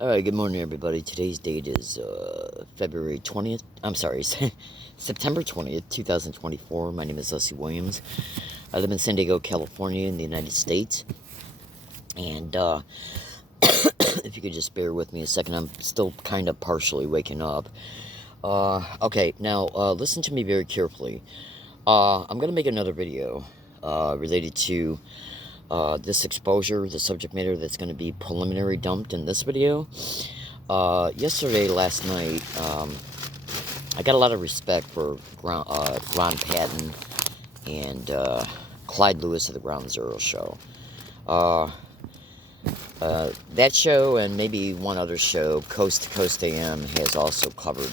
Alright, good morning, everybody. Today's date is February 20th. I'm sorry, September 20th, 2024. My name is Leslie Williams. I live in San Diego, California, in the United States. And if you could just bear with me a second, I'm still kind of partially waking up. Okay, now listen to me very carefully. I'm going to make another video related to this exposure, the subject matter that's going to be preliminary dumped in this video. Last night, I got a lot of respect for Ron Patton and Clyde Lewis of the Ground Zero show. That show and maybe one other show, Coast to Coast AM, has also covered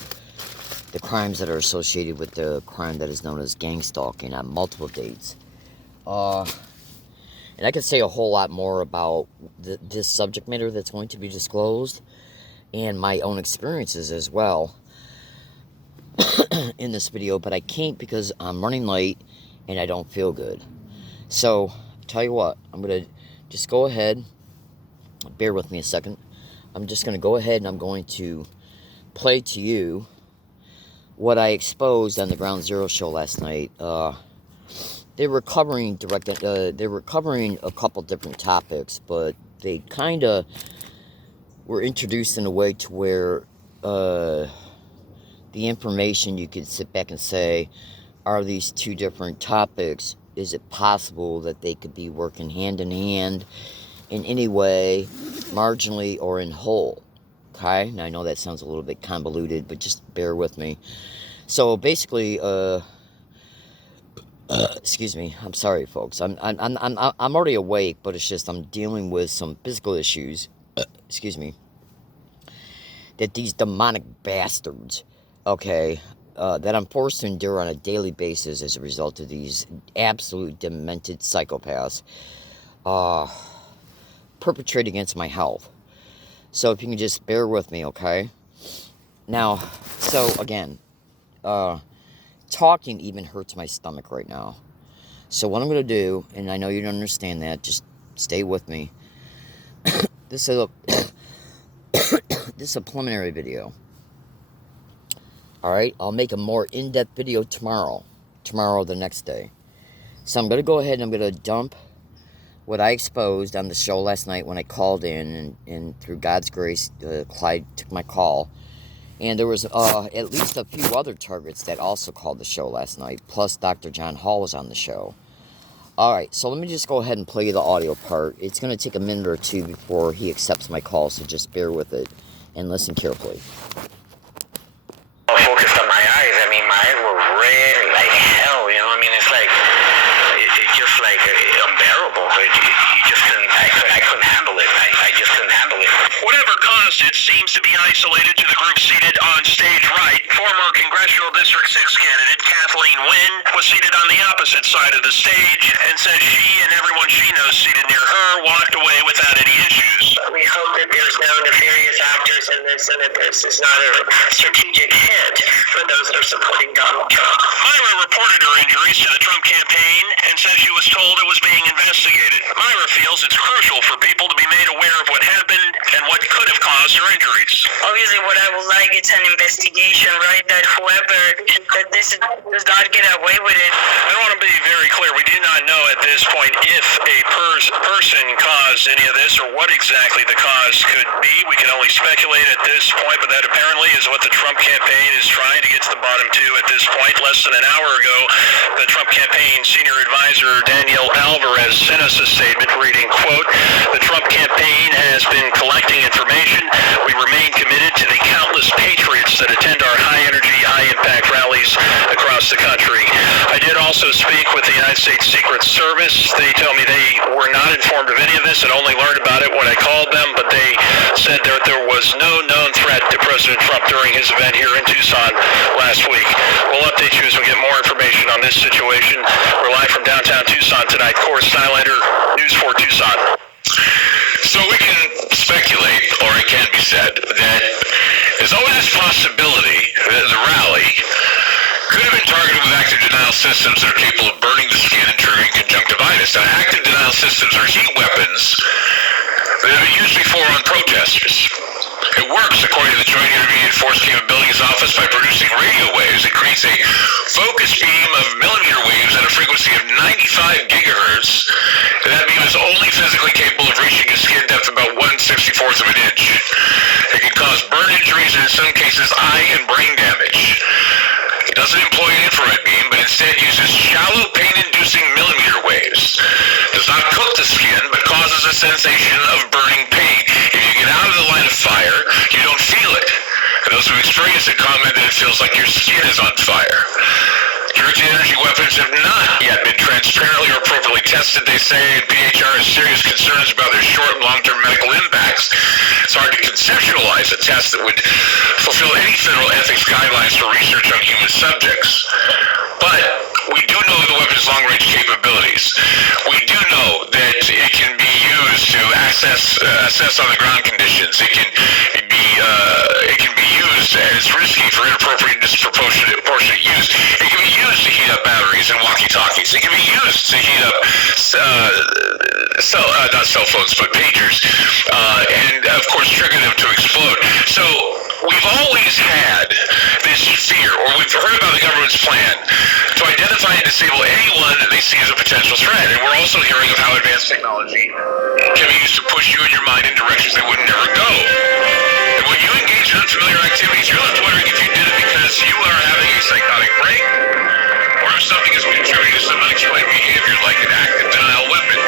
the crimes that are associated with the crime that is known as gang stalking on multiple dates. And I could say a whole lot more about this subject matter that's going to be disclosed and my own experiences as well in this video, but I can't because I'm running late and I don't feel good. So, tell you what, I'm going to just go ahead, bear with me a second. I'm just going to go ahead and I'm going to play to you what I exposed on the Ground Zero show last night. They were covering a couple different topics, but they kind of were introduced in a way to where the information, you could sit back and say, are these two different topics? Is it possible that they could be working hand in hand in any way, marginally or in whole? Okay, now I know that sounds a little bit convoluted, but just bear with me. So basically, excuse me. I'm sorry, folks. I'm already awake, but it's just I'm dealing with some physical issues. Excuse me. That these demonic bastards, okay, that I'm forced to endure on a daily basis as a result of these absolute demented psychopaths, perpetrate against my health. So if you can just bear with me, okay? Now, so again, talking even hurts my stomach right now. So what I'm going to do, and I know you don't understand that, just stay with me. This is a preliminary video. Alright, I'll make a more in-depth video tomorrow. Tomorrow, the next day. So I'm going to go ahead and I'm going to dump what I exposed on the show last night when I called in, and through God's grace, Clyde took my call. And there was at least a few other targets that also called the show last night, plus Dr. John Hall was on the show. Alright, so let me just go ahead and play the audio part. It's going to take a minute or two before he accepts my call, so just bear with it and listen carefully. Focused on my eyes. I mean, my eyes were red like hell, you know? I mean, it's like, it's just like unbearable. You just couldn't, I couldn't handle it. I just couldn't handle it. Whatever caused it seems to be isolated to the group seated on stage right. Former Congressional District 6 candidate Kathleen Wynne was seated on the opposite side of the stage and says she and everyone she knows seated near her walked away without any issues. We hope that there's no nefarious actors in this and that this is not a strategic hit for those that are supporting Donald Trump. Myra reported her injuries to the Trump campaign and says she was told it was being investigated. Myra feels it's crucial for people to be made aware of what happened and what could have caused her injuries. Obviously, what I would like is an investigation, right? That whoever that this does not get away with it. I want to be very clear. We do not know at this point if a person caused any of this or what exactly the cause could be. We can only speculate at this point, but that apparently is what the Trump campaign is trying to get to the bottom to at this point. Less than an hour ago, the Trump campaign senior advisor Danielle Alvarez sent us a statement reading, quote, "The Trump campaign has been collecting information. We remain committed to the countless patriots that attend our high-energy, high-impact rallies across the country." I did also speak with the United States Secret Service. They tell me they were not informed of any of this and only learned about it when I called them, but they said that there was no known threat to President Trump during his event here in Tucson last week. We'll update you as we get more information on this situation. We're live from downtown Tucson tonight. Corey Steinlander, News 4 Tucson. So we can speculate, or it can be said, that there's always this possibility that the rally could have been targeted with active denial systems that are capable of burning the skin and triggering conjunctivitis. Now, active denial systems are heat weapons that have been used before on protesters. by producing radio waves. It creates a focus beam of millimeter waves at a frequency of 95 gigahertz. That beam is only physically capable of reaching a skin depth about 1/64th of an inch. It can cause burn injuries and in some cases eye and brain damage. It doesn't employ an infrared beam, but instead uses shallow pain-inducing millimeter waves. Does not cook the skin, but causes a sensation of burning pain. If you get out of the line of fire, you don't feel it. And those who experience it comment that it feels like your skin is on fire. Directed energy weapons have not yet been transparently or appropriately tested, they say, and PHR has serious concerns about their short and long-term medical impacts. It's hard to conceptualize a test that would fulfill any federal ethics guidelines for research on human subjects. But we do know the weapon's long-range capabilities. We do know that it can be used to assess on-the-ground conditions. It can be used, and it's risky for inappropriate and disproportionate use. It can be used to heat up batteries and walkie-talkies. It can be used to heat up not cell phones, but pagers, and of course trigger them to explode. So we've always had this fear, or we've heard about the government's plan to identify and disable anyone that they see as a potential threat. And we're also hearing of how advanced technology can be used to push you and your mind in directions they would never go. And when you engage in unfamiliar activities, you're left wondering if you did it because you are having a psychotic break, or if something has contributed to some unexplained behavior like an active denial weapon.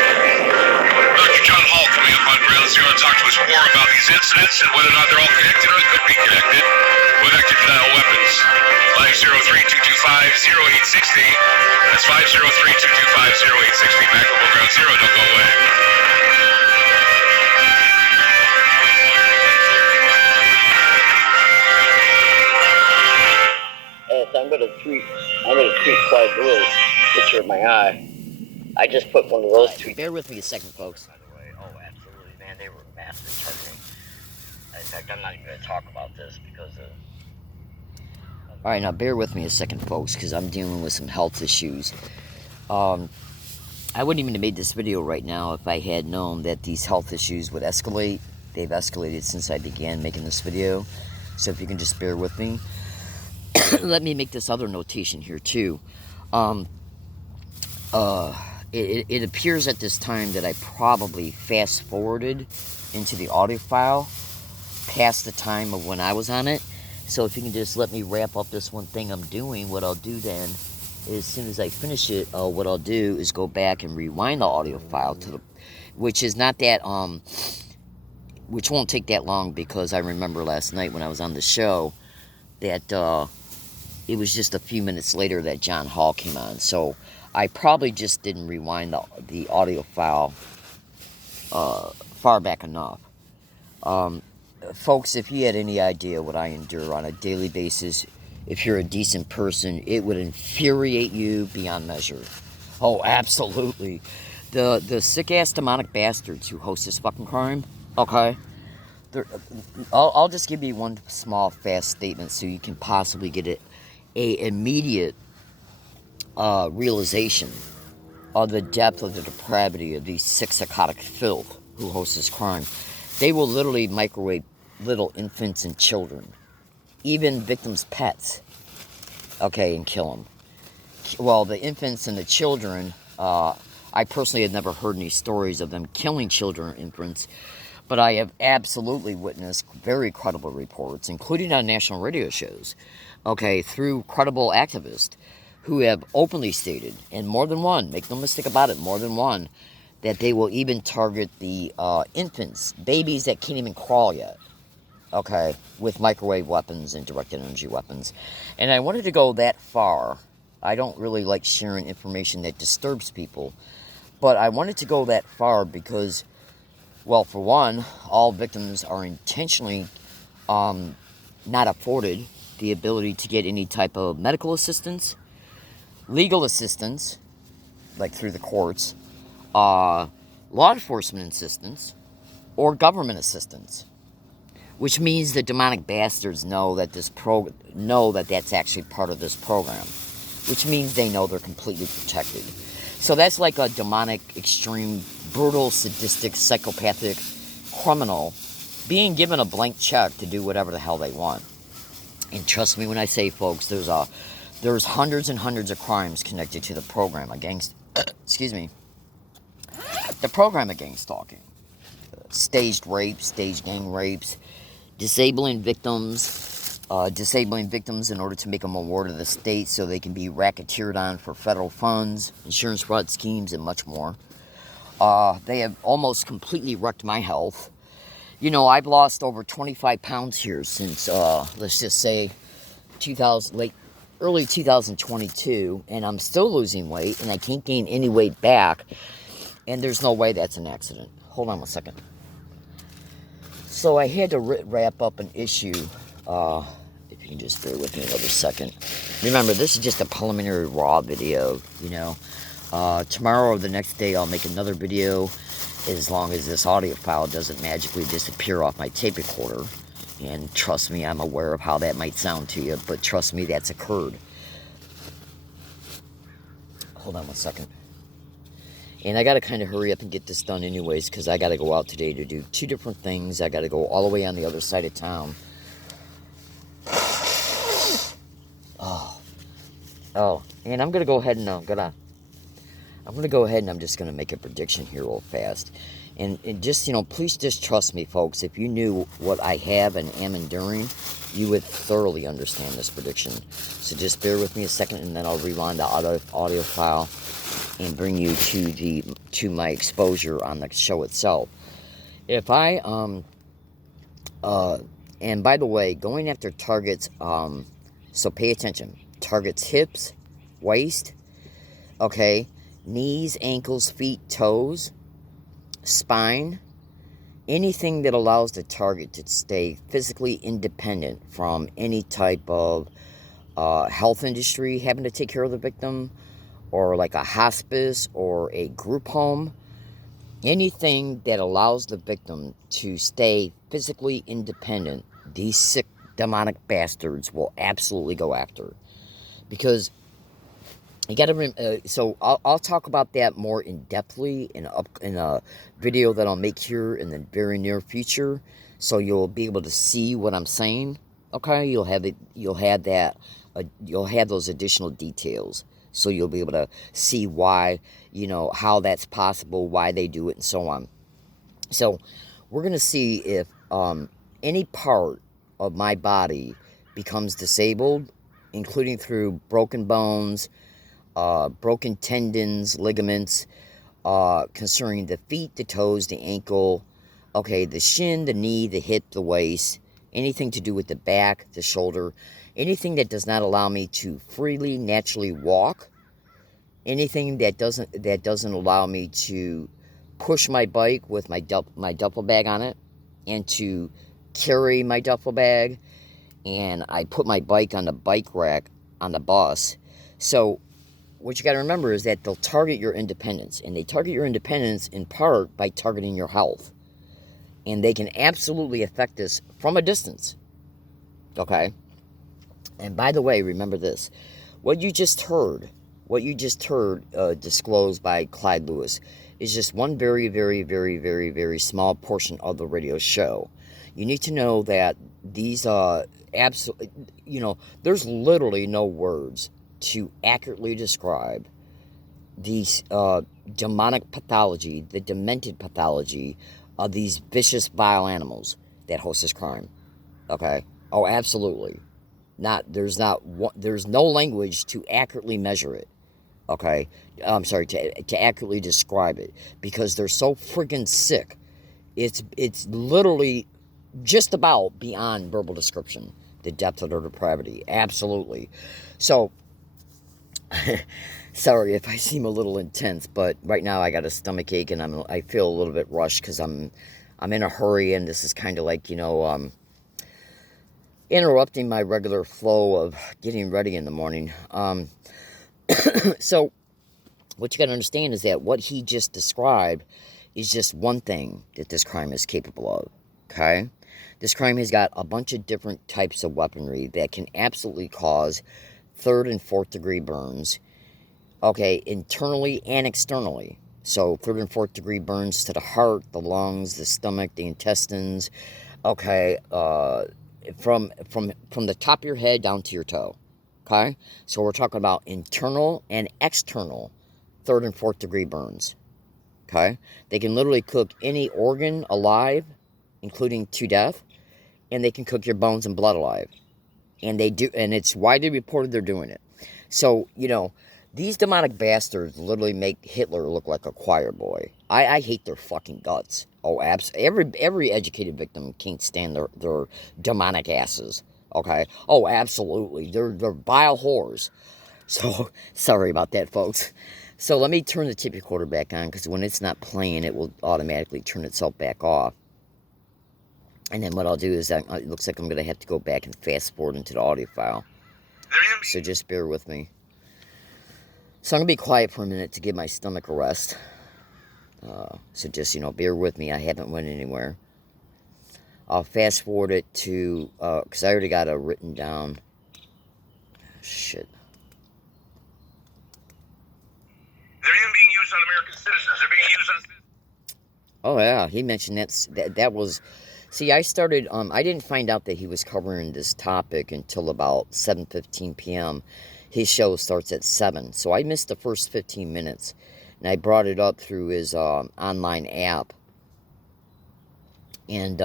Dr. John Hall coming up on Ground Zero to talk to us more about these incidents and whether or not they're all connected or could be connected with active denial weapons. 503-225-0860. That's 503-225-0860. Back over Ground Zero. Don't go away. I'm gonna tweet Clyde Lewis picture of my eye. I just put one of those tweets. Bear with me a second, folks. By the way, oh, absolutely, man, they were massive targeting. In fact, I'm not even gonna talk about this because of. All right, now bear with me a second, folks, because I'm dealing with some health issues. I wouldn't even have made this video right now if I had known that these health issues would escalate. They've escalated since I began making this video, so if you can just bear with me. Let me make this other notation here too. It appears at this time that I probably fast forwarded into the audio file past the time of when I was on it. So if you can just let me wrap up this one thing I'm doing, what I'll do then is as soon as I finish it, what I'll do is go back and rewind the audio file to the, which is not that which won't take that long, because I remember last night when I was on the show that it was just a few minutes later that John Hall came on. So I probably just didn't rewind the audio file far back enough. Folks, if you had any idea what I endure on a daily basis, if you're a decent person, it would infuriate you beyond measure. Oh, absolutely. The sick-ass demonic bastards who host this fucking crime, okay? I'll just give you one small, fast statement so you can possibly get a immediate realization of the depth of the depravity of these sick, psychotic filth who host this crime. They will literally microwave little infants and children, even victims' pets, okay, and kill them. Well, the infants and the children, I personally had never heard any stories of them killing children or infants, but I have absolutely witnessed very credible reports, including on national radio shows, okay, through credible activists who have openly stated, and more than one, make no mistake about it, more than one, that they will even target the infants, babies that can't even crawl yet, okay, with microwave weapons and directed energy weapons. And I wanted to go that far. I don't really like sharing information that disturbs people, but I wanted to go that far because, well, for one, all victims are intentionally not afforded the ability to get any type of medical assistance, legal assistance, like through the courts, law enforcement assistance, or government assistance, which means the demonic bastards know that that's actually part of this program, which means they know they're completely protected. So that's like a demonic, extreme, brutal, sadistic, psychopathic criminal being given a blank check to do whatever the hell they want. And trust me when I say, folks, there's hundreds and hundreds of crimes connected to the program against, excuse me, the program against stalking. Staged rapes, staged gang rapes, disabling victims in order to make them a ward of the state so they can be racketeered on for federal funds, insurance fraud schemes, and much more. They have almost completely wrecked my health. You know, I've lost over 25 pounds here since, let's just say, early 2022, and I'm still losing weight, and I can't gain any weight back, and there's no way that's an accident. Hold on 1 second. So I had to wrap up an issue, if you can just bear with me another second. Remember, this is just a preliminary raw video, you know. Tomorrow or the next day I'll make another video, as long as this audio file doesn't magically disappear off my tape recorder. And trust me, I'm aware of how that might sound to you, but trust me, that's occurred. Hold on 1 second. And I got to kind of hurry up and get this done anyways, because I got to go out today to do 2 different things. I got to go all the way on the other side of town. Oh, and I'm going to go ahead and I'm going to go ahead and I'm just going to make a prediction here real fast. And just, you know, please just trust me, folks. If you knew what I have and am enduring, you would thoroughly understand this prediction. So just bear with me a second, and then I'll rewind the audio file and bring you to my exposure on the show itself. If I, and by the way, going after targets, so pay attention. Targets hips, waist, okay, knees, ankles, feet, toes, spine, anything that allows the target to stay physically independent from any type of health industry having to take care of the victim, or like a hospice or a group home. Anything that allows the victim to stay physically independent, these sick demonic bastards will absolutely go after. Because you got to, so I'll talk about that more in depthly in a video that I'll make here in the very near future, so you'll be able to see what I'm saying. Okay, you'll have those additional details, so you'll be able to see why, you know, how that's possible, why they do it, and so on. So we're gonna see if any part of my body becomes disabled, including through broken bones, broken tendons, ligaments, concerning the feet, the toes, the ankle, okay, the shin, the knee, the hip, the waist, anything to do with the back, the shoulder, anything that does not allow me to freely, naturally walk, anything that doesn't allow me to push my bike with my duffel bag on it, and to carry my duffel bag, and I put my bike on the bike rack on the bus. So what you got to remember is that they'll target your independence, and they target your independence in part by targeting your health. And they can absolutely affect this from a distance. Okay? And by the way, remember this. What you just heard disclosed by Clyde Lewis is just one very, very, very, very, very small portion of the radio show. You need to know that these, absolutely, you know, there's literally no words to accurately describe these demonic pathology, the demented pathology of these vicious, vile animals that host this crime. Okay? Oh, absolutely. There's no language to accurately measure it. Okay? I'm sorry, to accurately describe it, because they're so freaking sick. It's literally just about beyond verbal description, the depth of their depravity. Absolutely. So, sorry if I seem a little intense, but right now I got a stomach ache, and I feel a little bit rushed because I'm in a hurry, and this is kind of like, you know, interrupting my regular flow of getting ready in the morning. So what you got to understand is that what he just described is just one thing that this crime is capable of. Okay? This crime has got a bunch of different types of weaponry that can absolutely cause 3rd and 4th degree burns, okay, internally and externally. So 3rd and 4th degree burns to the heart, the lungs, the stomach, the intestines, okay, from the top of your head down to your toe. Okay? So we're talking about internal and external 3rd and 4th degree burns. Okay? They can literally cook any organ alive, including to death, and they can cook your bones and blood alive. And they do, and it's widely reported they're doing it. So, these demonic bastards literally make Hitler look like a choir boy. I hate their fucking guts. Oh, every educated victim can't stand their demonic asses. Okay? Oh, absolutely. They're vile whores. So, sorry about that, folks. So, let me turn the tip recorder back on, because when it's not playing, it will automatically turn itself back off. And then what I'll do is, it looks like I'm going to have to go back and fast forward into the audio file. So just bear with me. So I'm going to be quiet for a minute to give my stomach a rest. So just, bear with me. I haven't went anywhere. I'll fast forward it to, because I already got it written down. Shit. They're even being used on American citizens. They're being used on citizens. Oh, yeah. He mentioned that was... See, I started, I didn't find out that he was covering this topic until about 7:15 p.m. His show starts at 7, so I missed the first 15 minutes, and I brought it up through his online app, and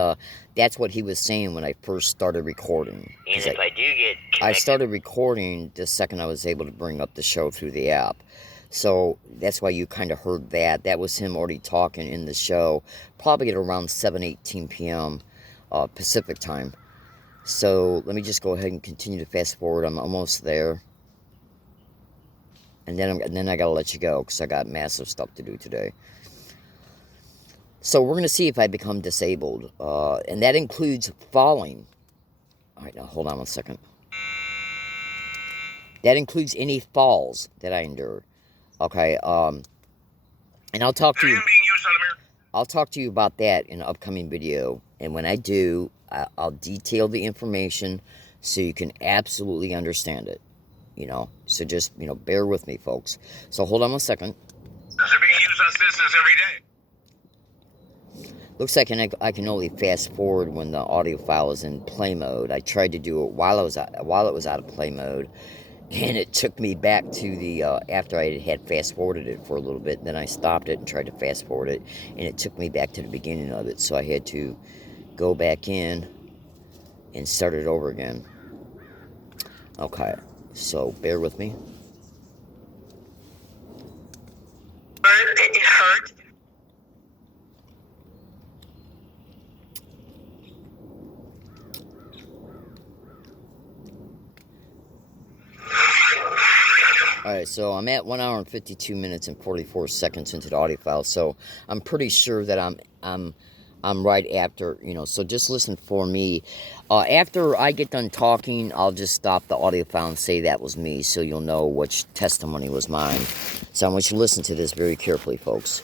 that's what he was saying when I first started recording. And if I do get connected, I started recording the second I was able to bring up the show through the app. So that's why you kind of heard that. That was him already talking in the show, probably at around 7:18 p.m. Pacific time. So let me just go ahead and continue to fast forward. I'm almost there. And then I got to let you go because I got massive stuff to do today. So we're going to see if I become disabled. And that includes falling. All right, now hold on one second. That includes any falls that I endure. Okay, and I'll talk to you. I'll talk to you about that in an upcoming video. And when I do, I'll detail the information so you can absolutely understand it. So just, bear with me, folks. So hold on one second. They're being used on citizens every day. Looks like I can only fast forward when the audio file is in play mode. I tried to do it while it was out of play mode. And it took me back to the, after I had fast forwarded it for a little bit, then I stopped it and tried to fast forward it, and it took me back to the beginning of it, so I had to go back in and start it over again. Okay, so bear with me. It hurt. Alright, so I'm at 1 hour and 52 minutes and 44 seconds into the audio file, so I'm pretty sure that I'm right after, so just listen for me. After I get done talking, I'll just stop the audio file and say that was me, so you'll know which testimony was mine. So I want you to listen to this very carefully, folks.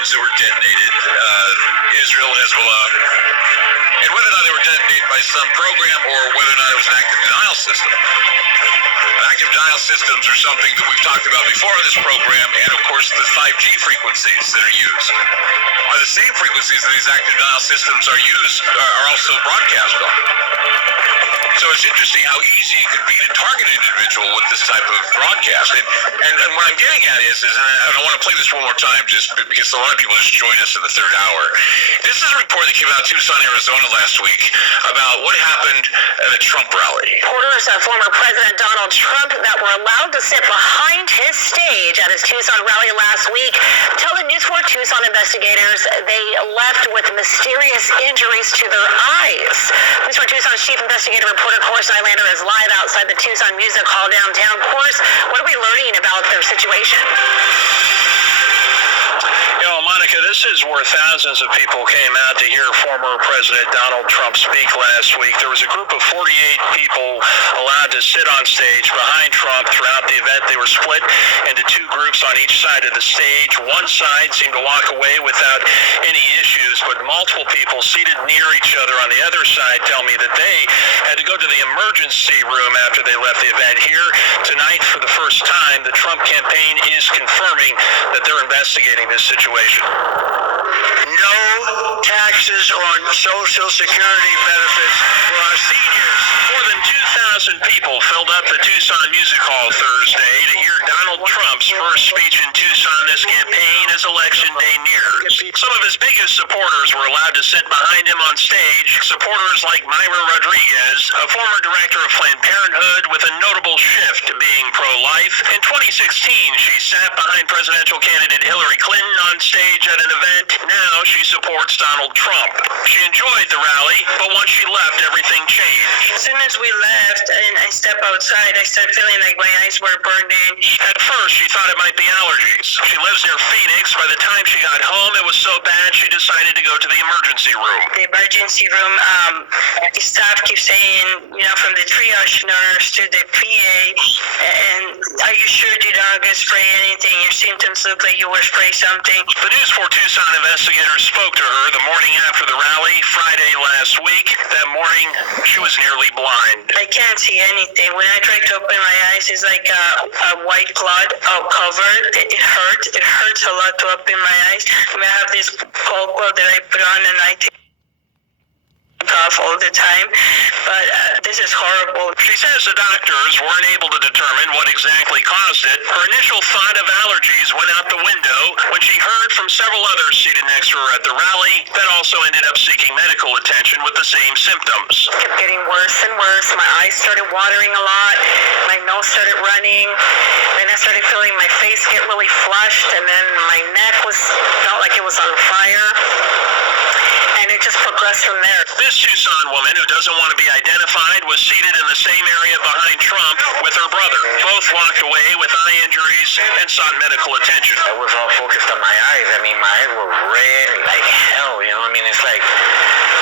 weapons that were detonated, Israel, Hezbollah, and whether or not they were detonated by some program or whether or not it was an active denial system. Active denial systems are something that we've talked about before on this program, and of course the 5G frequencies that are used are the same frequencies that these active denial systems are also broadcast on. So it's interesting how easy it could be to target an individual with this type of broadcast. And what I'm getting at is, and I want to play this one more time just because a lot of people just joined us in the third hour. This is a report that came out of Tucson, Arizona last week about what happened at a Trump rally. Supporters of former President Donald Trump that were allowed to sit behind his stage at his Tucson rally last week tell the News 4 Tucson investigators they left with mysterious injuries to their eyes. News 4 Tucson's chief investigator reporter Course Nylander is live outside the Tucson Music Hall downtown. Course, what are we learning about their situation? Monica, this is where thousands of people came out to hear former President Donald Trump speak last week. There was a group of 48 people allowed to sit on stage behind Trump throughout the event. They were split into two groups on each side of the stage. One side seemed to walk away without any issues, but multiple people seated near each other on the other side tell me that they had to go to the emergency room after they left the event. Here tonight, for the first time, the Trump campaign is confirming that they're investigating this situation. No taxes on Social Security benefits for our seniors. More than 2,000 people filled up the Tucson Music Hall Thursday to hear Donald Trump's first speech in Tucson this campaign as Election Day nears. Some of his biggest supporters were allowed to sit behind him on stage. Supporters like Myra Rodriguez, a former director of Planned Parenthood with a notable shift to being pro-life. In 2016, she sat behind presidential candidate Hillary Clinton on stage at an event. Now she supports Donald Trump. She enjoyed the rally, but once she left, everything changed. As soon as we left and I stepped outside, I started feeling like my eyes were burning. At first, she thought it might be allergies. She lives near Phoenix. By the time she got home, it was so bad she decided to go to the emergency room. The emergency room, the staff keeps saying, from the triage nurse to the PA, and are you sure you're not going to spray anything? Your symptoms look like you were spraying something. The News 4 Tucson investigators spoke to her the morning after the rally, Friday last week. That morning, she was nearly blind. I can't see anything. When I try to open my eyes, it's like a white cloud covered. It hurts. It hurts a lot to open my eyes. I have this cold cloth that I put on and I take off all the time, but this is horrible. She says the doctors weren't able to determine what exactly caused it. Her initial thought of allergies went out the window when she heard from several others seated next to her at the rally that also ended up seeking medical attention with the same symptoms. It kept getting worse and worse. My eyes started watering a lot. My nose started running. Then I started feeling my face get really flushed, and then my neck felt like it was on fire. And it just progressed from there. This Tucson woman, who doesn't want to be identified, was seated in the same area behind Trump with her brother. Both walked away with eye injuries and sought medical attention. I was all focused on my eyes. I mean, my eyes were red like hell, it's like,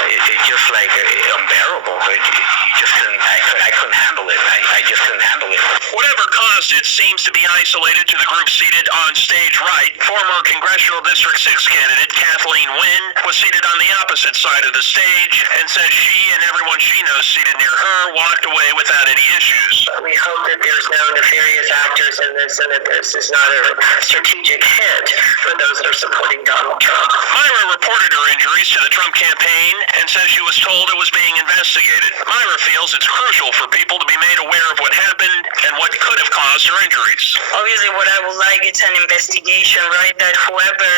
it's just like unbearable. You just couldn't, I couldn't handle it. I just couldn't handle it. Whatever caused it seems to be isolated to the group seated on stage right. Former Congressional District 6 candidate Kathleen Wynne was seated on the opposite side of the stage and says she and everyone she knows seated near her walked away without any issues. We hope that there's no nefarious actors in this and that this is not a strategic hit for those that are supporting Donald Trump. Myra reported her injuries to the Trump campaign and says she was told it was being investigated. Myra feels it's crucial for people to be made aware of what happened and what could have caused her injuries. Obviously, what I would like is an investigation, right? That whoever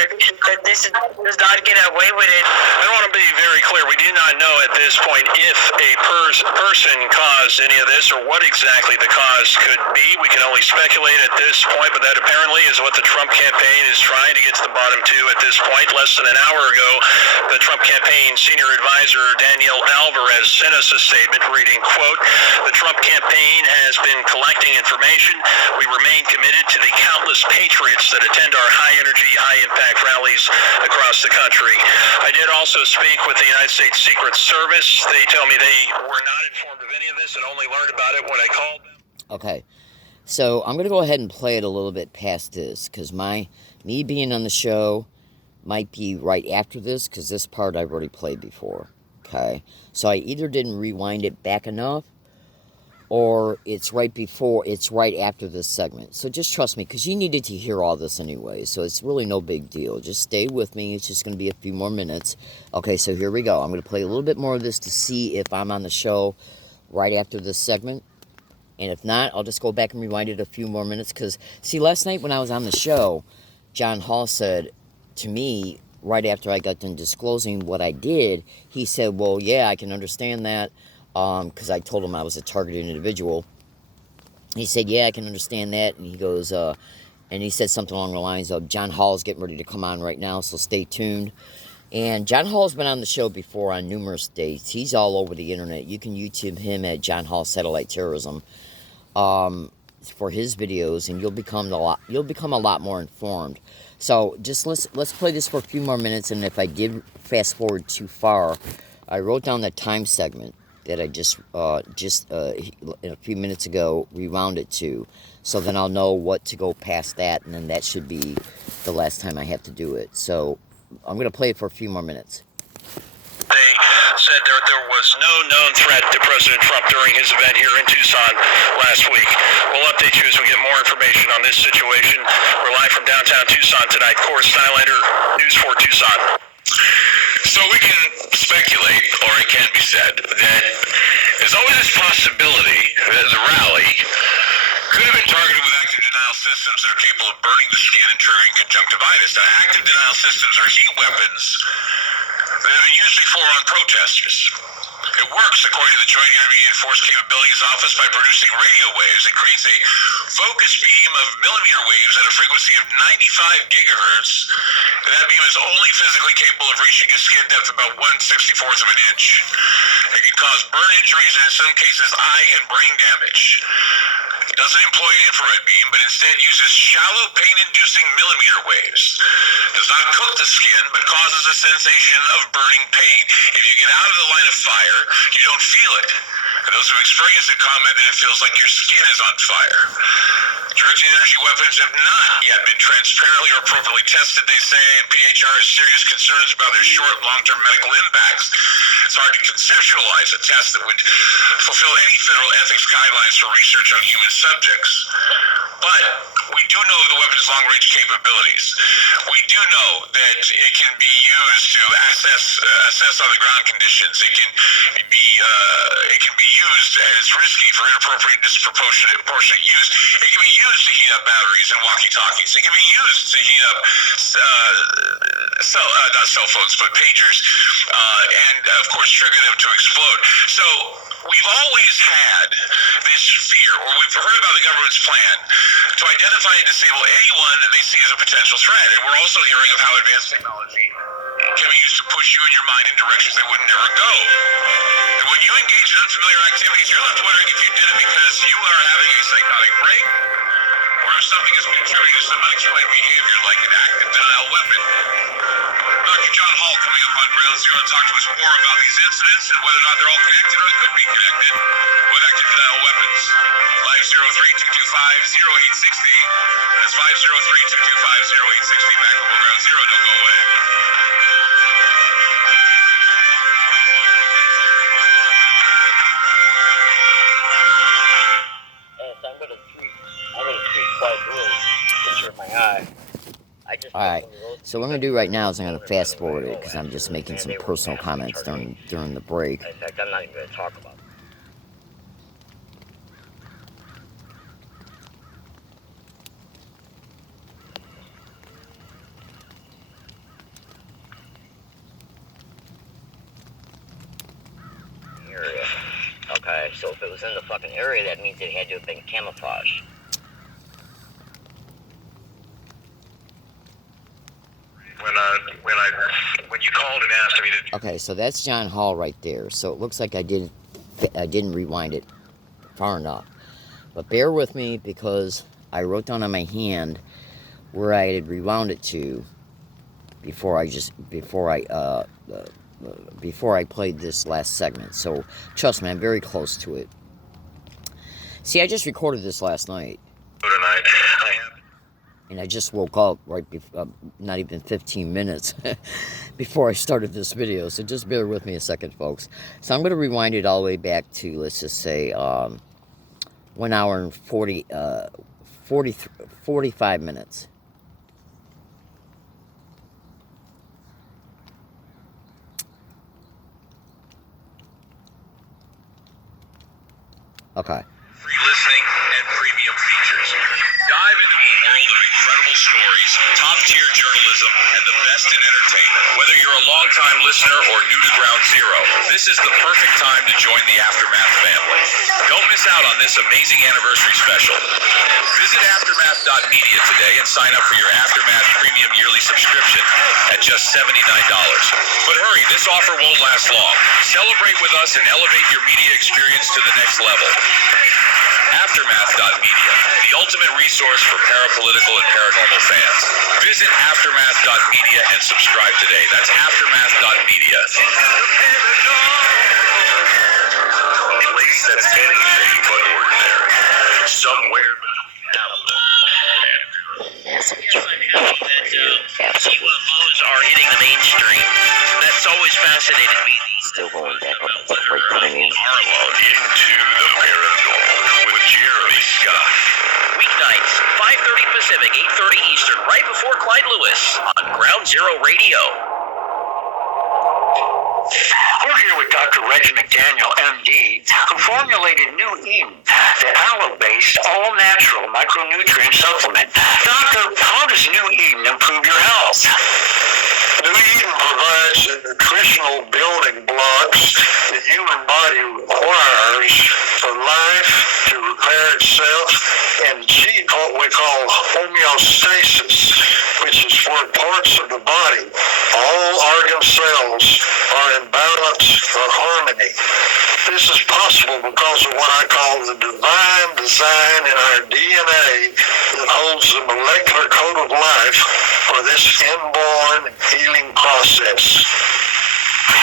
this does not get away with it. I want to be very clear. We do not know at this point if a person caused any of this or what exactly the cause could be. We can only speculate at this point, but that apparently is what the Trump campaign is trying to get to the bottom to at this point. Less than an hour ago, the Trump campaign senior advisor Danielle Alvarez sent us a statement reading, quote, "The Trump campaign has been collecting information. We remain committed to the countless patriots that attend our high-energy, high-impact rallies across the country." I did also speak with the United States Secret Service. They tell me they were not informed of any of this and only learned about it when I called them. Okay, so I'm going to go ahead and play it a little bit past this, because me being on the show, might be right after this, because this part I've already played before. Okay, so I either didn't rewind it back enough, or it's right after this segment. So just trust me, because you needed to hear all this anyway, so it's really no big deal. Just stay with me. It's just going to be a few more minutes. Okay, so here we go. I'm going to play a little bit more of this to see if I'm on the show right after this segment. And if not, I'll just go back and rewind it a few more minutes. Because, see, last night when I was on the show, John Hall said to me, right after I got done disclosing what I did, he said, well, yeah, I can understand that. Because I told him I was a targeted individual. He said, yeah, I can understand that. And he goes, and he said something along the lines of, John Hall's getting ready to come on right now, so stay tuned. And John Hall's been on the show before on numerous dates. He's all over the internet. You can YouTube him at John Hall Satellite Terrorism for his videos, and you'll become a lot more informed. So just let's play this for a few more minutes, and if I did fast forward too far, I wrote down the time segment that I just a few minutes ago rewound it to, so then I'll know what to go past that, and then that should be the last time I have to do it. So I'm going to play it for a few more minutes. They said there was no known threat to President Trump during his event here in Tucson last week. We'll update you as we get more information on this situation. We're live from downtown Tucson tonight. Corey Steinlander, News 4 Tucson. So we can speculate, or it can be said, that there's always this possibility that the rally could have been targeted with active denial systems that are capable of burning the skin and triggering conjunctivitis. Now, active denial systems are heat weapons that have been used before on protesters. It works, according to the Joint Intermediate Force Capabilities Office, by producing radio waves. It creates a focus beam of millimeter waves at a frequency of 95 gigahertz. And that beam is only physically capable of reaching a skin depth of about 1/64 of an inch. It can cause burn injuries and in some cases eye and brain damage. It doesn't employ an infrared beam, but instead uses shallow pain-inducing millimeter waves. It does not cook the skin, but causes a sensation of burning pain. If you get out of the line of fire, you don't feel it. And those who experience it comment that it feels like your skin is on fire. Directed energy weapons have not yet been transparently or appropriately tested, they say, and PHR has serious concerns about their short and long-term medical impacts. It's hard to conceptualize a test that would fulfill any federal ethics guidelines for research on human subjects. But we do know of the weapon's long-range capabilities. We do know that it can be used to assess on the ground conditions. It can be used, and it's risky for inappropriate and disproportionate use. It can be used to heat up batteries and walkie-talkies. It can be used to heat up not cell phones, but pagers, and of course trigger them to explode. So we've always had this fear, or we've heard about the government's plan to identify and disable anyone that they see as a potential threat. And we're also hearing of how advanced technology can be used to push you and your mind in directions they would never go. And when you engage in unfamiliar activities, you're left wondering if you did it because you are having a psychotic break, or if something is contributing to some unexplained behavior like an active denial weapon. Dr. John Hall coming up on Ground Zero to talk to us more about these incidents and whether or not they're all connected or could be connected with active denial weapons. 503-225-0860. That's 503-225-0860. Back up on Ground Zero. Don't go away. I'm gonna treat quite really picture my eye. Alright, so what I'm going to do right now is I'm going to fast forward it because I'm just making some personal comments during the break. In fact, I'm not even going to talk about it. Area. Okay, so if it was in the fucking area, that means it had to have been camouflaged. When you called and asked me to... Okay, so that's John Hall right there. So it looks like I didn't rewind it far enough. But bear with me because I wrote down on my hand where I had rewound it to before I played this last segment. So trust me, I'm very close to it. See, I just recorded this last night. Tonight, And I just woke up right before, not even 15 minutes before I started this video. So just bear with me a second, folks. So I'm going to rewind it all the way back to, let's just say, 1 hour and 45 minutes. Okay. Free listening and premium features. Dive into a world of incredible stories, top-tier journalism, and the best in entertainment. Whether you're a long-time listener or new to Ground Zero, this is the perfect time to join the Aftermath family. Don't miss out on this amazing anniversary special. Visit Aftermath.media today and sign up for your Aftermath premium yearly subscription at just $79. But hurry, this offer won't last long. Celebrate with us and elevate your media experience to the next level. Aftermath.media, the ultimate resource for parapolitical and paranormal fans. Visit Aftermath.media and subscribe today. That's Aftermath.media. A place that's anything but ordinary. Somewhere Yes, I'm happy that UFOs are hitting the mainstream. That's always fascinated me. Still going back up to the right premium. Harlow into the paranormal with Jeremy Scott. Weeknights, 5:30 Pacific, 8:30 Eastern, right before Clyde Lewis on Ground Zero Radio. We're here with Dr. Reg McDaniel, MD, who formulated New Eden, the aloe-based, all-natural micronutrient supplement. Doctor, how does New Eden improve your health? New Eden provides the nutritional building blocks the human body requires for life to repair itself and achieve what we call homeostasis, which is where parts of the body, all organ cells, are in balance or harmony. This is possible because of what I call the divine design in our DNA that holds the molecular code of life for this inborn healing process.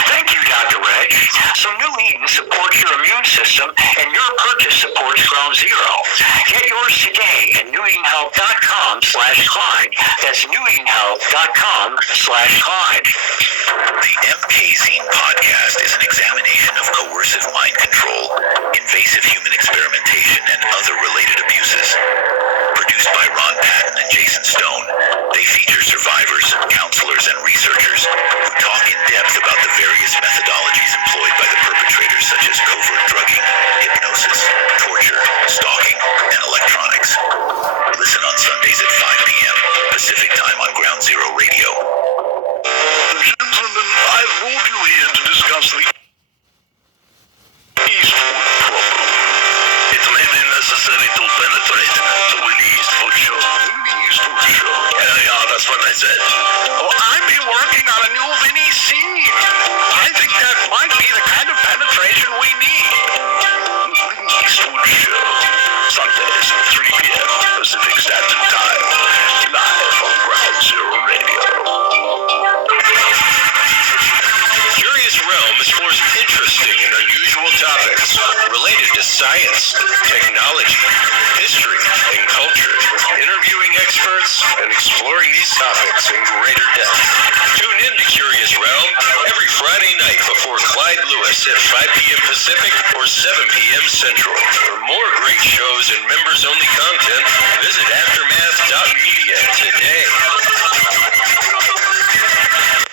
Thank you, Dr. Reg. So New Eden supports your immune system, and your purchase supports Ground Zero. Get yours today at newedenhealth.com/Clyde. That's newedenhealth.com/Clyde. The MKZine podcast is an examination of coercive mind control, invasive human experimentation, and other related abuses. Produced by Ron Patton and Jason Stone, they feature survivors, counselors, and researchers who talk in depth about the various methodologies employed by the perpetrators, such as covert drugging, hypnosis, torture, stalking, and electronics. Listen on Sundays at 5 p.m. Pacific Time on Ground Zero Radio. Gentlemen, I've moved you here to discuss the Eastwood problem. It may be necessary to penetrate to Willie Eastwood show. Willie Eastwood show? Yeah, that's what I said. Oh, I've been working on a new Vinnie scene. I think that might be the kind of penetration we need. Willie Eastwood show. Sundays at 3 p.m. Pacific Standard Time. Live on Ground Zero Radio. Curious Realm explores interesting and unusual topics related to science, technology, history, and culture, interviewing experts and exploring these topics in greater depth. Tune in to Curious Realm every Friday night before Clyde Lewis at 5 p.m. Pacific or 7 p.m. Central. For more great shows and members-only content, visit Aftermath.media today.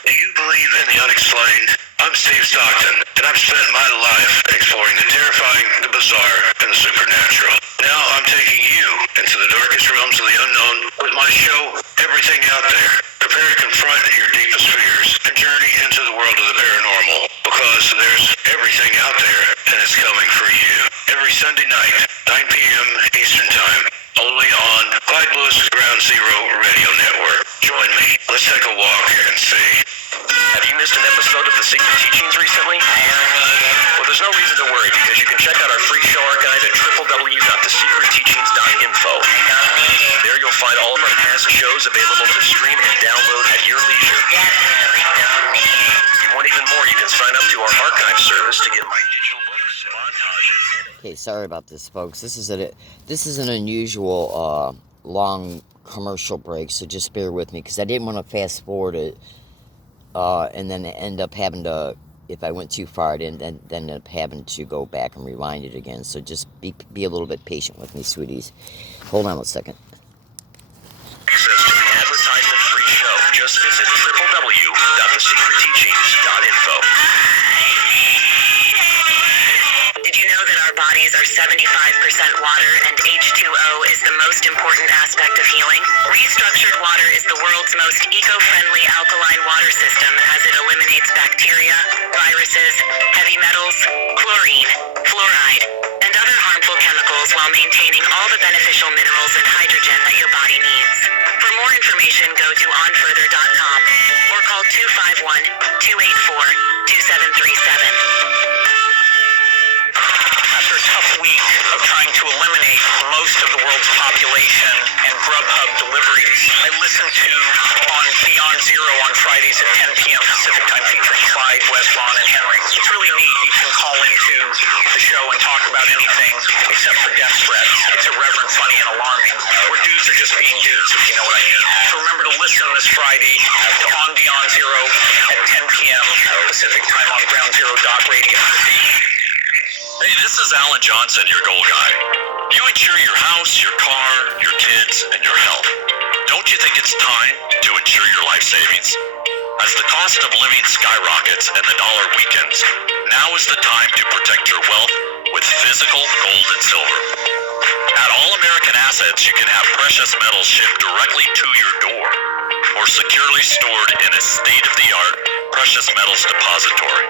Do you believe in the unexplained? I'm Steve Stockton, and I've spent my life exploring the terrifying, the bizarre, and the supernatural. Now I'm taking you into the darkest realms of the unknown with my show, Everything Out There. Prepare to confront your deepest fears and journey into the world of the paranormal, because there's everything out there, and it's coming for you. Every Sunday night, 9 p.m. Eastern Time, only on Clyde Lewis Ground Zero Radio Network. Join me. Let's take a walk and see. Have you missed an episode of The Secret Teachings recently? Well, there's no reason to worry, because you can check out our free show archive at www.thesecretteachings.info. There you'll find all of our past shows available to stream and download at your leisure. If you want even more, you can sign up to our archive service to get my digital books, montages. Okay, sorry about this, folks. This is an unusual long commercial break, so just bear with me, because I didn't want to fast forward it and then end up having to, if I went too far, then end up having to go back and rewind it again. So just be a little bit patient with me, sweeties. Hold on a second. Access to the advertisement-free show. Just visit www.thesecretteachings.info. Did you know that our bodies are 75% water and H2O is the most important aspect of healing? Restructured water is the world's most eco-friendly alkaline water system as it eliminates bacteria, viruses, heavy metals, chlorine, fluoride, and other harmful chemicals while maintaining all the beneficial minerals and hydrogen that your body needs. For more information, go to onfurther.com or call 251-284-2737. After a tough week of trying to eliminate most of the world's population and Grubhub deliveries, I listen to on Beyond Zero on Fridays at 10 p.m. Pacific Time featuring Clyde, Wes, Ron, and Henry. It's really neat. You can call into the show and talk about anything except for death threats. It's irreverent, funny, and alarming. Where dudes are just being dudes, if you know what I mean. So remember to listen this Friday to On Beyond Zero at 10 p.m. Pacific Time on groundzero.radio. Hey, this is Alan Johnson, your goal guy. You insure your house, your car, your kids, and your health. Don't you think it's time to insure your life savings? As the cost of living skyrockets and the dollar weakens, now is the time to protect your wealth with physical gold and silver. At All American Assets, you can have precious metals shipped directly to your door or securely stored in a state-of-the-art precious metals depository.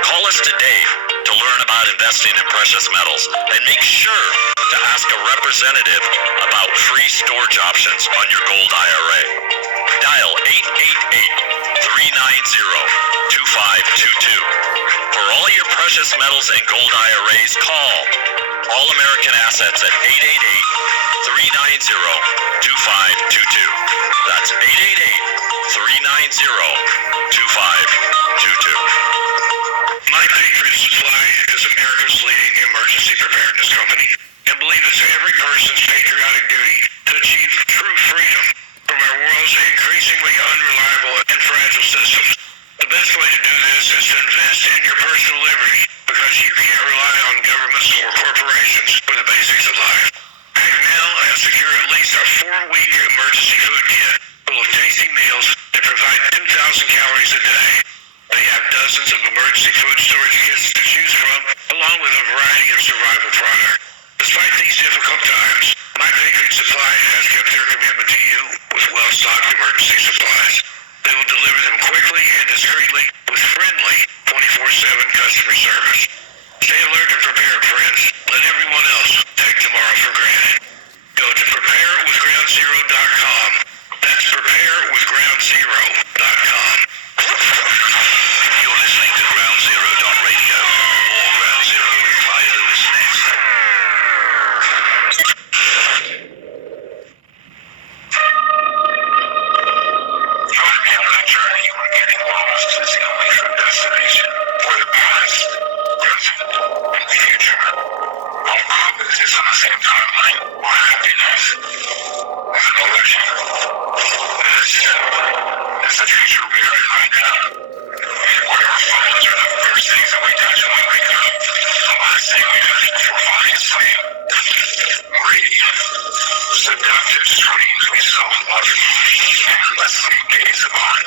Call us today to learn about investing in precious metals and make sure to ask a representative about free storage options on your gold IRA. Dial 888-390-2522. For all your precious metals and gold IRAs, call All American Assets at 888-390-2522. That's 888-390-2522. My Patriot Supply is America's leading emergency preparedness company and believes it's every person's patriotic duty to achieve true freedom from our world's increasingly unreliable and fragile systems. The best way to do this is to invest in your personal liberty because you can't rely on governments or corporations for the basics of life. Act now and secure at least a 4-week emergency food kit full of tasty meals that provide 2,000 calories a day. They have dozens of emergency food storage kits to choose from, along with a variety of survival products. Despite these difficult times, My Patriot Supply has kept their commitment to you with well-stocked emergency supplies. They will deliver them quickly and discreetly with friendly 24/7 customer service. Stay alert and prepared, friends. Let everyone else take tomorrow for granted. Go to preparewithgroundzero.com. That's preparewithgroundzero.com. You're listening to Ground Zero.radio. More Ground Zero with Clyde Lewis next. Join me on a journey when getting lost is the only true destination. Where the past, present, and future all coexist on the same timeline. Where happiness is an illusion. This is the future we are in right now. Where our phones are the first things that we touch when we wake up. The last thing we touch before falling asleep. Radio. Seductive screens we self-love and endlessly gaze upon.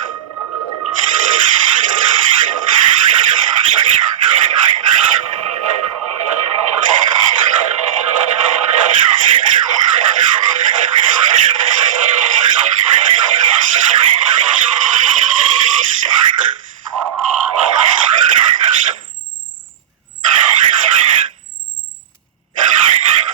Much like you're doing right now. Follow to a future where our true reflection is only revealed in us as green goes. Light. From the darkness. How we find it. Enlightening.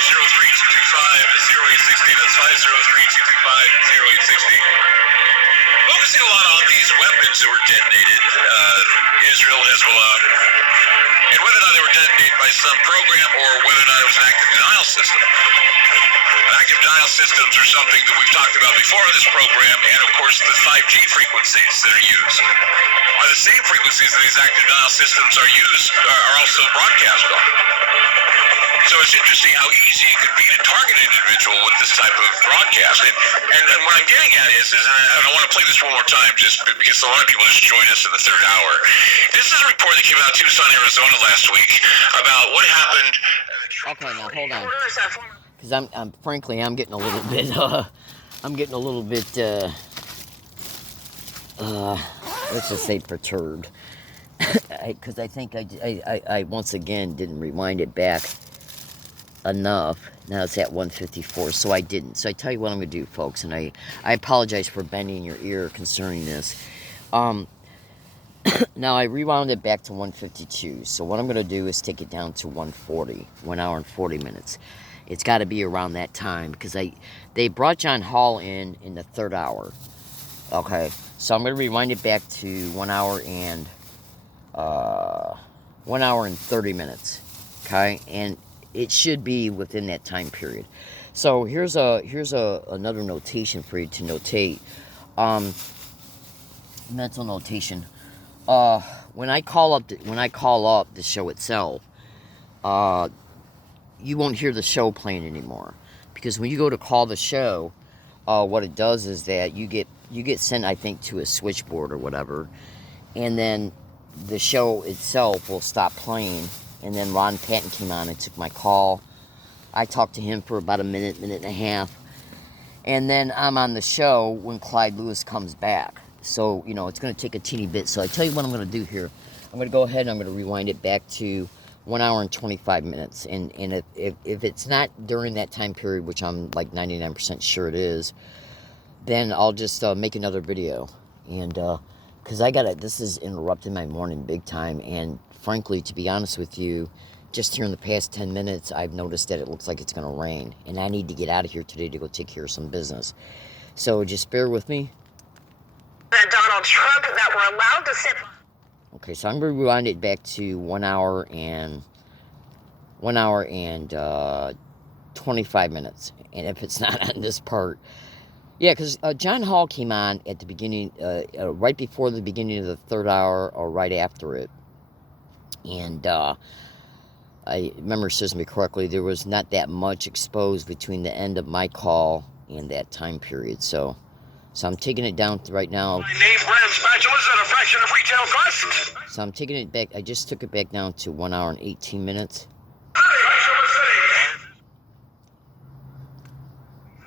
503-225-0860. That's 503-225-0860. Focusing a lot on these weapons that were detonated, Israel, Hezbollah, and whether or not they were detonated by some program or whether or not it was an active denial system. Active denial systems are something that we've talked about before in this program, and of course the 5G frequencies that are used are the same frequencies that these active denial systems are also broadcast on. So it's interesting how easy it could be to target an individual with this type of broadcast. And what I'm getting at is and I want to play this one more time just because a lot of people just joined us in the third hour. This is a report that came out of Tucson, Arizona last week about what happened. Okay, now hold on. Because I'm frankly, I'm getting a little bit, let's just say perturbed. Because I think I once again didn't rewind it back enough. Now it's at 154, so I didn't. So I tell you what I'm going to do, folks, and I apologize for bending your ear concerning this. Now I rewound it back to 152, so what I'm going to do is take it down to 140, 1 hour and 40 minutes. It's got to be around that time, because they brought John Hall in the third hour. Okay, so I'm going to rewind it back to 1 hour and 1 hour and 30 minutes. Okay, and it should be within that time period. So here's another notation for you to notate. Mental notation. When I call up the show itself, you won't hear the show playing anymore, because when you go to call the show, what it does is that you get sent, I think, to a switchboard or whatever, and then the show itself will stop playing. And then Ron Patton came on and took my call. I talked to him for about a minute and a half. And then I'm on the show when Clyde Lewis comes back. So, it's going to take a teeny bit. So I tell you what I'm going to do here. I'm going to go ahead and I'm going to rewind it back to 1 hour and 25 minutes. And if it's not during that time period, which I'm like 99% sure it is, then I'll just make another video. And, because this is interrupting my morning big time. And frankly, to be honest with you, just here in the past 10 minutes, I've noticed that it looks like it's going to rain. And I need to get out of here today to go take care of some business. So just bear with me. Donald Trump that were allowed to sit. Okay, so I'm going to rewind it back to 1 hour and 25 minutes. And if it's not on this part... Yeah, because John Hall came on at the beginning, right before the beginning of the third hour or right after it. And I remember, serves me correctly, there was not that much exposed between the end of my call and that time period. So I'm taking it down right now. My name brand spatulas at a fraction of retail cost. So I'm taking it back. I just took it back down to 1 hour and 18 minutes.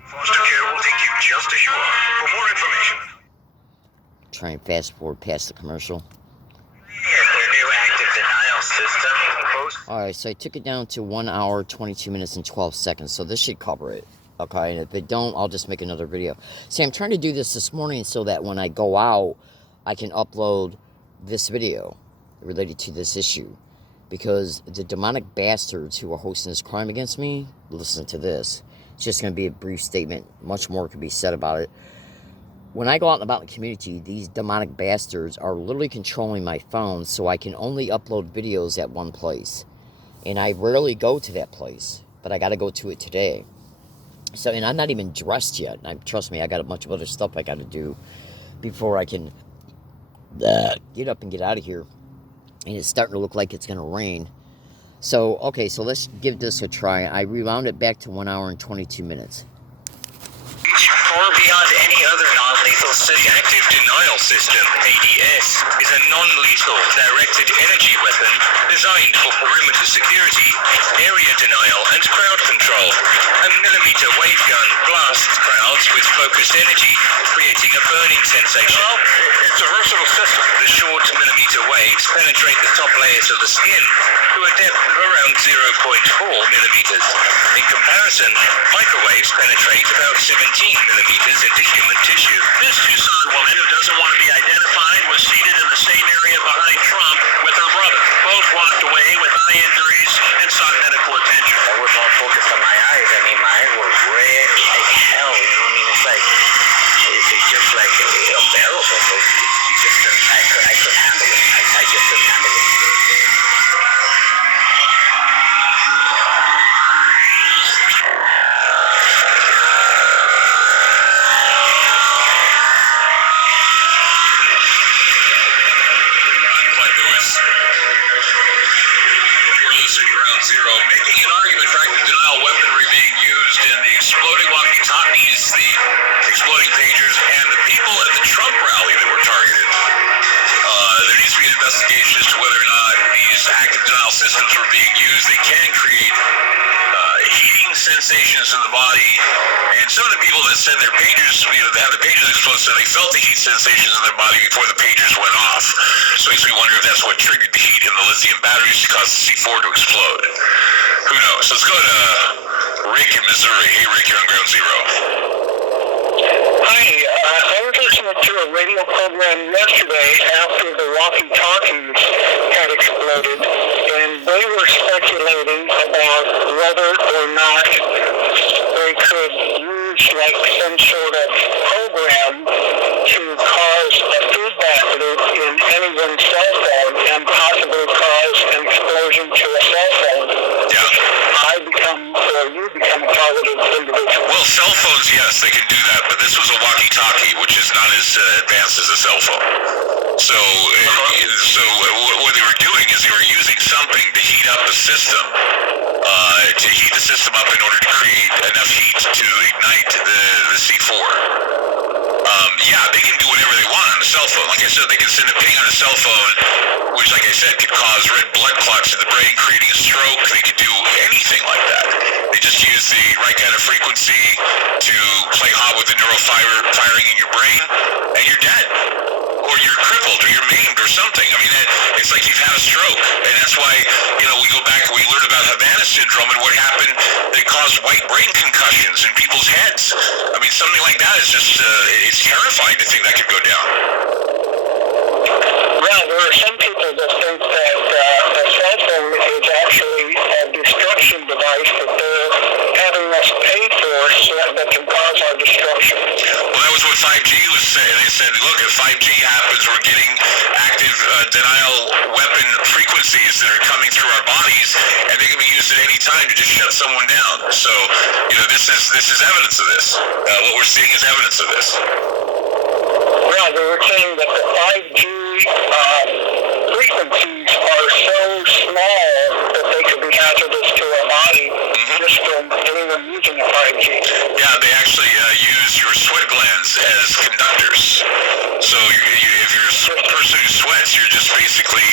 Foster care will take you just as you are. For more information, Try and fast forward past the commercial. Their new active denial system. Alright, so I took it down to 1 hour, 22 minutes, and 12 seconds. So this should cover it. Okay, and if it don't, I'll just make another video. See, I'm trying to do this morning so that when I go out, I can upload this video related to this issue. Because the demonic bastards who are hosting this crime against me, listen to this. It's just going to be a brief statement. Much more could be said about it. When I go out and about in the community, these demonic bastards are literally controlling my phone, so I can only upload videos at one place. And I rarely go to that place, but I got to go to it today. So, and I'm not even dressed yet. Trust me, I got a bunch of other stuff I got to do before I can get up and get out of here. And it's starting to look like it's going to rain. So, okay, so let's give this a try. I rewound it back to 1 hour and 22 minutes. Far beyond any other non-lethal system. The Active Denial System, ADS, is a non-lethal directed energy weapon designed for perimeter security, area denial, and crowd control. A millimeter wave gun blasts crowds with focused energy, creating a burning sensation. It's a versatile system. The short millimeter waves penetrate the top layers of the skin to a depth of around 0.4 millimeters. In comparison, microwaves penetrate about 17 millimeters into human tissue. This Tucson woman who doesn't want to be identified was seated in the same area behind Trump with her brother. Both walked away with eye injuries and sought medical attention. I was more focused on my Service at Ground Zero, making an argument for active denial weaponry being used in the exploding walkie-talkies, the exploding pagers, and the people at the Trump rally that were targeted. There needs to be an investigation as to whether or not these active denial systems were being used. They can create heating sensations in the body, and some of the people that said their pagers, they have the pagers explode, so they felt the heat sensations in their body before the pagers went off. So it makes me wonder if that's what triggered the heat in the lithium batteries to cause the C4 to explode. Who knows? Let's go to Rick in Missouri. Hey, Rick, you're on Ground Zero. Hi, I was listening to a radio program yesterday after the walkie-talkies had exploded, and they were speculating about whether or not they could use like some sort of program to cause a feedback loop in anyone's cell phone and possibly cause an explosion to a cell phone. Yeah. You become a positive individual. Well, cell phones, yes, they can do that, but this was a walkie-talkie, which is not as advanced as a cell phone. So what they were doing is they were using something to heat up the system, to heat the system up in order to create enough heat to ignite the C4. Yeah, they can do whatever they want on a cell phone. Like I said, they can send a ping on a cell phone, which, like I said, could cause red blood clots in the brain, creating a stroke. They could do anything like that. They just use the right kind of frequency to play hot with the neural firing in your brain, and you're dead. Or you're crippled, or you're maimed, or something. I mean, it's like you've had a stroke. And that's why, we go back and we learn about Havana syndrome and what happened that caused white brain concussions in people's heads. I mean, something like that is just, it's terrifying to think that could go down. Well, there are some people that think that the cell phone is actually a destruction device that they're having us pay for so that can cause our destruction. Well, that was what 5G was saying. They said, look, if 5G happens, we're getting active denial weapon frequencies that are coming through our bodies, and they can be used at any time to just shut someone down. So, this is evidence of this. What we're seeing is evidence of this. Well, they were saying that the 5G frequencies are so small that they could be hazardous to our body just from anyone using the 5G. Yeah, they actually use your sweat glands as conductors. So if you're a person who sweats, you're just basically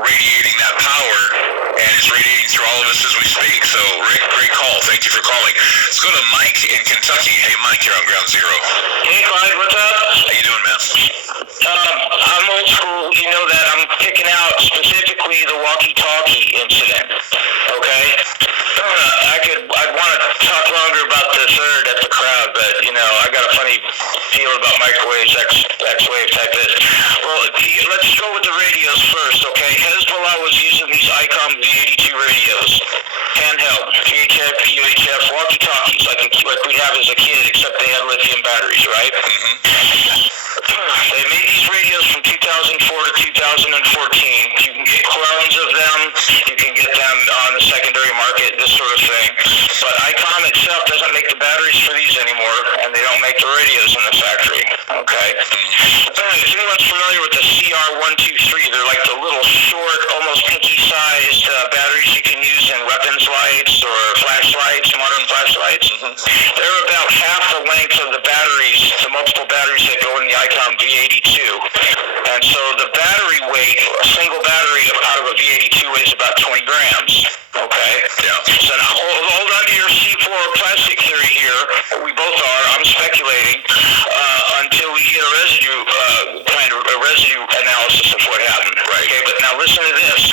radiating that power, and it's radiating through all of us as we speak. So, Rick, great call. Thank you for calling. Let's go to Mike in Kentucky. Hey, Mike, you're on Ground Zero. Hey, Clyde, what's up? How you doing, man? I'm old school. You know that. I'm picking out specifically the walkie-talkie incident. Okay? I'd want to talk longer about the third at the crowd, but, I got a funny feeling about microwaves, X-wave type this. Well, let's go with the radios first, okay? Hezbollah was using these ICOM V82 radios, handheld, VHF, UHF, walkie-talkies like we have as a kid, except they had lithium batteries, right? They made these radios from 2004 to 2014. You can get clones of them. You can get them on the secondary market, this sort of thing. But ICOM itself doesn't make the batteries for these anymore, and they don't make the radios in the factory. Okay? If anyone's familiar with the CR123, they're like the little short, almost pinky-sized batteries you can use in weapons lights or flashlights, modern flashlights. They're about half the length of the batteries, the multiple batteries that go in the ICOM V82. And so the battery weight, a single battery out of a V82 weighs about 20 grams. Okay? Yeah. So now hold on to your C4 plastic theory here. We both are. I'm speculating until we get a residue analysis of what happened. Right. Okay, but now listen to this.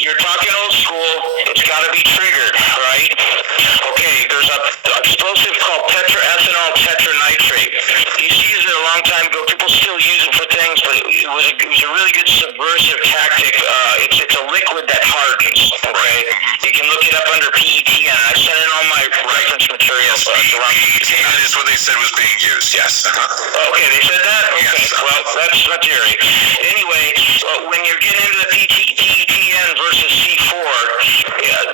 You're talking old school. It's got to be triggered, right? Okay, there's an explosive called tetraethanol tetranitrate. Used to use it a long time ago. People still use it for things, but it was a really good subversive tactic. It's a liquid that hardens. Okay, you can look it up under PETN. I sent in all my reference material. PETN is what they said was being used. Yes. Okay, they said that. Okay, yes. well that's not theory. Anyway, when you're getting into the PETN versus C4,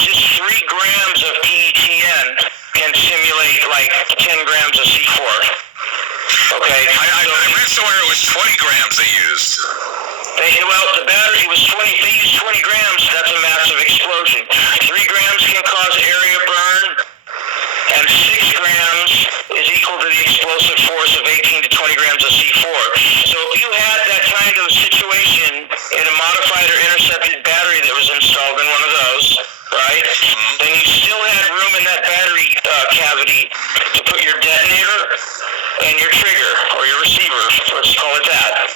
just 3 grams of PETN can simulate like 10 grams of C4. Okay. I read somewhere it was 20 grams they used. Well, the battery was 20. If they used 20 grams, that's a massive explosion. burning. 3 grams can cause area burn, and 6 grams is equal to the explosive force of 18 to 20 grams of C4. So if you had that kind of situation in a modified or intercepted battery that was installed in one of those, right, then you still had room in that battery cavity to put your detonator and your trigger, or your receiver, let's call it that.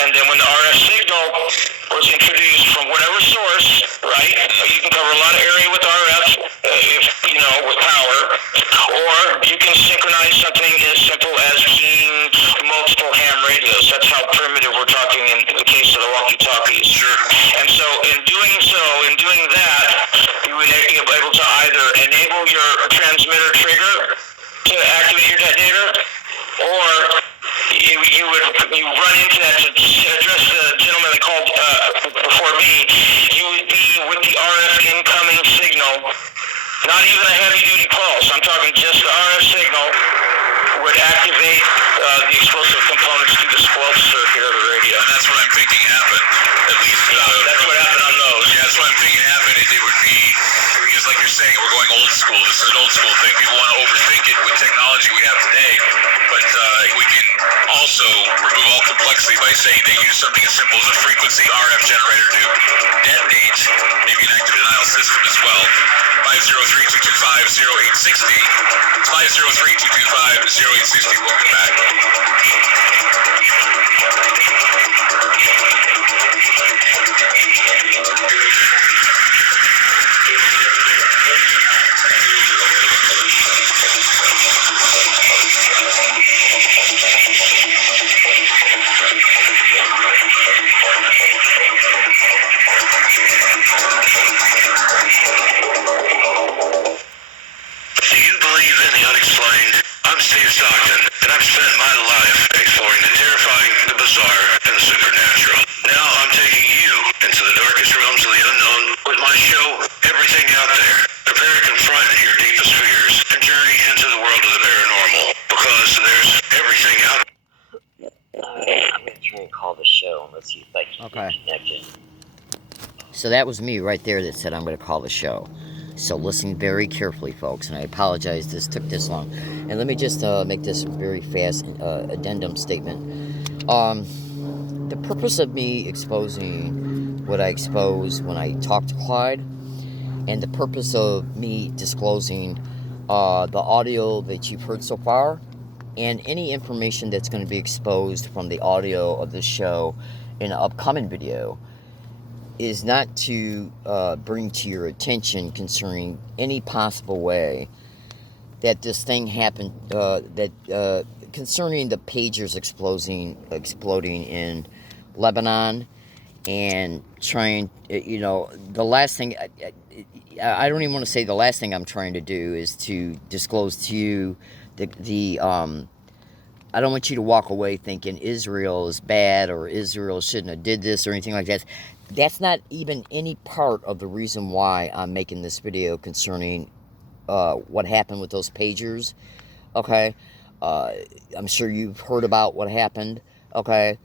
And then when the RF signal was introduced from whatever source, right, you can cover a lot of area with RF, if, you know, with power, or you can synchronize something as simple as keying multiple ham radios. That's how primitive we're talking in the case of the walkie-talkies. Sure. And so in doing that, you would be able to either enable your transmitter trigger to activate your detonator, or you run into that. To address the gentleman that called before me, you would be with the RF incoming signal, not even a heavy duty pulse, I'm talking just the RF signal, would activate the explosive components through the squelch circuit of the radio. And that's what I'm thinking happened. At least that's what happened on those. Yeah, that's what I'm thinking happened. It would be, because like you're saying, we're going old school. This is an old school thing. People want to overthink it with technology we have today, but we can also remove all complexity by saying they use something as simple as a frequency RF generator to detonate maybe an active denial system as well. 503-225-0860. 503-225-0860. Welcome back. Do you believe in the unexplained? I'm Steve Stockton, and I've spent my life exploring the terrifying, the bizarre, and the supernatural. Now I'm taking you into the darkest realms of the unknown with my show, Everything Out There. Prepare to confront your deepest fears and journey into the world of the paranormal, because there's everything out there. I'm going to try and call the show and let's see if I can get connected. So that was me right there that said I'm going to call the show. So listen very carefully, folks, and I apologize this took this long. And let me just make this very fast addendum statement. The purpose of me exposing what I expose when I talk to Clyde, and the purpose of me disclosing the audio that you've heard so far, and any information that's going to be exposed from the audio of this show in an upcoming video, is not to bring to your attention concerning any possible way that this thing happened, concerning the pagers exploding in Lebanon, and trying, the last thing, I don't even want to say the last thing I'm trying to do is to disclose to you I don't want you to walk away thinking Israel is bad or Israel shouldn't have did this or anything like that. That's not even any part of the reason why I'm making this video concerning what happened with those pagers, okay? I'm sure you've heard about what happened, okay?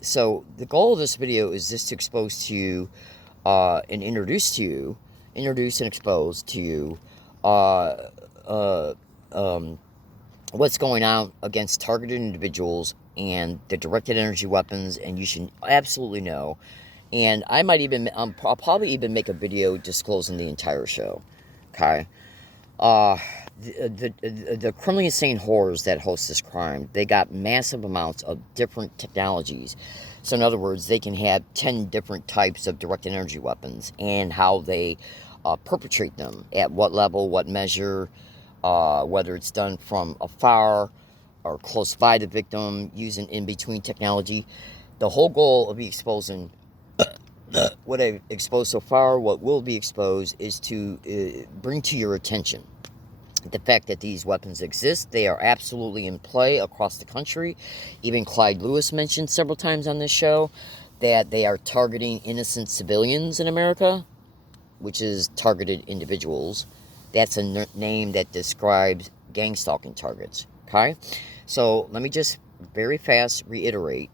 So the goal of this video is just to expose to you and introduce and expose to you what's going on against targeted individuals and the directed energy weapons, and you should absolutely know. And I might even, I'll probably even make a video disclosing the entire show, okay? The criminally insane horrors that host this crime, they got massive amounts of different technologies. So in other words, they can have 10 different types of directed energy weapons, and how they perpetrate them, at what level, what measure, whether it's done from afar or close by the victim, using in-between technology. The whole goal of me exposing what I've exposed so far, what will be exposed, is to bring to your attention the fact that these weapons exist. They are absolutely in play across the country. Even Clyde Lewis mentioned several times on this show that they are targeting innocent civilians in America, which is targeted individuals. That's a name that describes gang stalking targets, okay? So let me just very fast reiterate.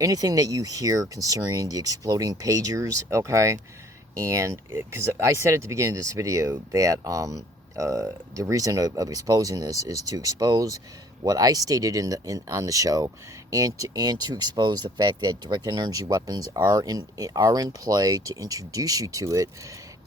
Anything that you hear concerning the exploding pagers, okay, And because I said at the beginning of this video that the reason of exposing this is to expose what I stated on the show, and to expose the fact that directed energy weapons are in play, to introduce you to it.